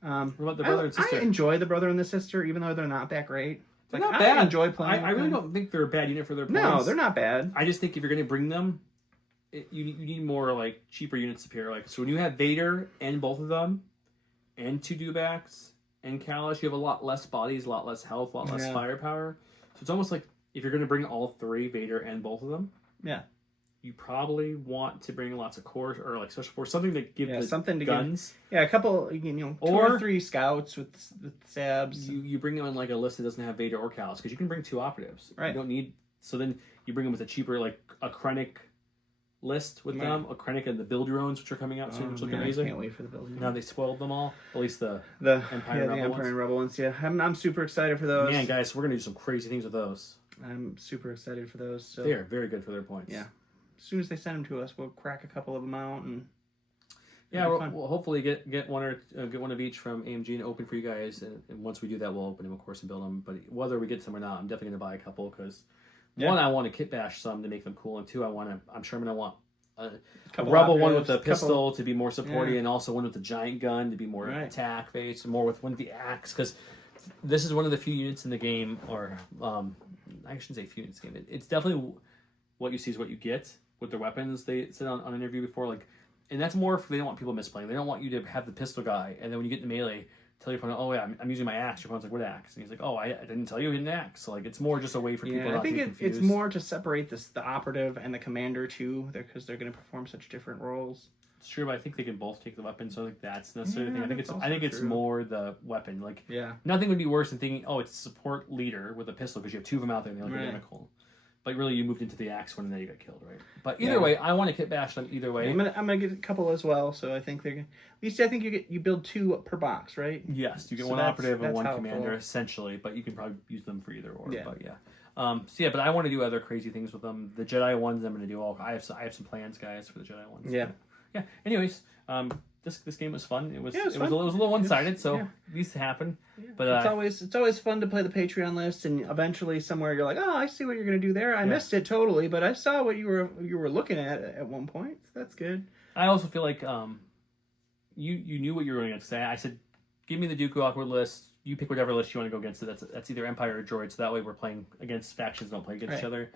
What about the brother and sister? I enjoy the brother and the sister, even though they're not that great. They're not bad. I enjoy playing. I really don't think they're a bad unit for their points. No, they're not bad. I just think if you're going to bring them, you need more like cheaper units to pair. Like so, when you have Vader and both of them, and 2 dewbacks and Kalash, you have a lot less bodies, a lot less health, a lot less firepower. So it's almost like if you're going to bring all 3, Vader and both of them, you probably want to bring lots of core or like special force, something to give something to guns. A couple, 2 or 3 scouts with sabs. You bring them on like a list that doesn't have Vader or Kalash because you can bring 2 operatives. Right. You don't need. So then you bring them with a cheaper like a Krennic list with them, a Krennic and the build your owns, which are coming out soon, which look amazing. I can't wait for the build. Now they spoiled them all, at least the Empire and Rebel ones. Yeah, I'm super excited for those. Man, guys, we're gonna do some crazy things with those. I'm super excited for those. So they are very good for their points. Yeah, as soon as they send them to us, we'll crack a couple of them out and. Yeah, we'll hopefully get one of each from AMG and open for you guys, and once we do that, we'll open them, of course, and build them. But whether we get some or not, I'm definitely gonna buy a couple because one, I want to kit bash some to make them cool, and 2, I'm sure I'm gonna want a Rebel one with the pistol to be more supporty, and also one with the giant gun to be more attack based, and more with one with the axe, because this is one of the few units in the game, or I shouldn't say few units in the game. It's definitely what you see is what you get with their weapons. They said on an interview before, like, and that's more if they don't want people misplaying. They don't want you to have the pistol guy, and then when you get in melee, tell your opponent, oh yeah, I'm using my axe. Your opponent's like, what axe? And he's like, oh, I didn't tell you an axe. So like, it's more just a way for people not to be confused. It's more to separate the operative and the commander too, because they're going to perform such different roles. It's true, but I think they can both take the weapon, so like that's necessarily the thing. I think it's more the weapon. Like, nothing would be worse than thinking, oh, it's support leader with a pistol because you have 2 of them out there and they look identical. But really, you moved into the axe one and then you got killed, right? But either way, I want to kit bash them either way. I'm gonna get a couple as well, so I think they're gonna. At least I think you build 2 per box, right? Yes, you get one operative and one commander essentially, but you can probably use them for either or. Yeah. But but I want to do other crazy things with them. The Jedi ones, I'm gonna do all. I have some plans, guys, for the Jedi ones. Yeah. Yeah. Anyways, this game was fun. It was a little one-sided, so these happen. Yeah. But it's always fun to play the Patreon list, and eventually somewhere you're like, oh, I see what you're gonna do there. I missed it totally, but I saw what you were looking at one point. So that's good. I also feel like you knew what you were going to say. I said, give me the Dooku awkward list. You pick whatever list you want to go against. That's either Empire or Droid. So that way we're playing against factions, don't play against each other.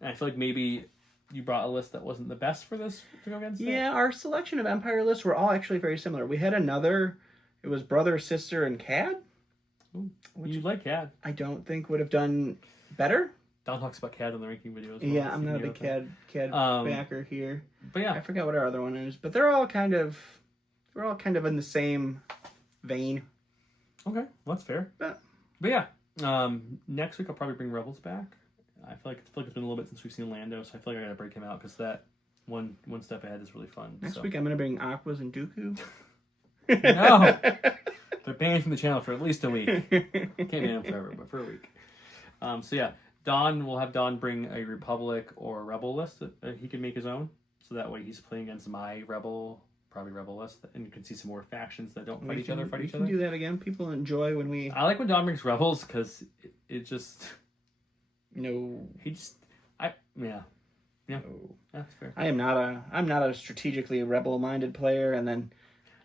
And I feel like maybe you brought a list that wasn't the best for this to go against. Yeah, our selection of Empire lists were all actually very similar. We had another. It was brother, sister, and Cad. Ooh, you like Cad? I don't think would have done better. Don talks about Cad on the ranking videos. Yeah, I'm not a big Cad backer here. But yeah, I forgot what our other one is. But they're all kind of in the same vein. Okay, well, that's fair. But yeah, next week I'll probably bring Rebels back. I feel like it's been a little bit since we've seen Lando, so I feel like I gotta break him out because that one step ahead is really fun. Next week I'm gonna bring Aquas and Dooku. No, they're banned from the channel for at least a week. Can't ban them forever, but for a week. So yeah, we'll have Don bring a Republic or Rebel list that he can make his own. So that way he's playing against my probably Rebel list, and you can see some more factions that don't fight each other. We can do that again. People enjoy when we. I like when Don brings Rebels because it just. No, yeah, no. That's fair. I'm not a strategically rebel-minded player, and then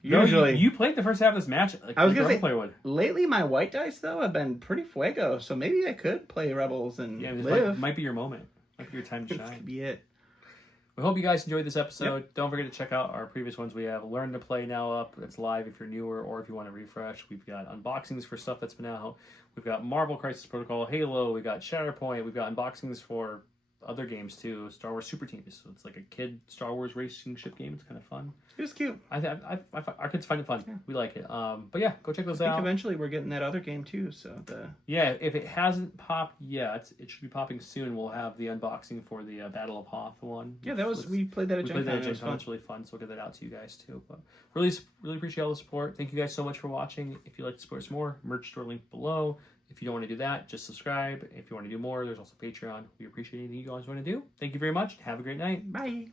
usually you played the first half of this match. Like, I was gonna say lately my white dice though have been pretty fuego, so maybe I could play Rebels and live. Might be your moment. Might be your time to shine. This could be it. We hope you guys enjoyed this episode. Yep. Don't forget to check out our previous ones. We have Learn to Play now up. It's live if you're newer or if you want to refresh. We've got unboxings for stuff that's been out. We've got Marvel Crisis Protocol, Halo. We've got Shatterpoint. We've got unboxings for other games too. Star Wars Super Teams. So it's like a kid Star Wars racing ship game. It's kind of fun. It was cute. Our kids find it fun. Yeah. We like it. But yeah, go check those out. I think eventually we're getting that other game too. So if it hasn't popped yet, it should be popping soon. We'll have the unboxing for the Battle of Hoth one. Yeah, we played that at Gen Con. It's really fun. So we'll get that out to you guys too. But really appreciate all the support. Thank you guys so much for watching. If you'd like to support us more, merch store link below. If you don't want to do that, just subscribe. If you want to do more, there's also Patreon. We appreciate anything you guys want to do. Thank you very much. Have a great night. Bye.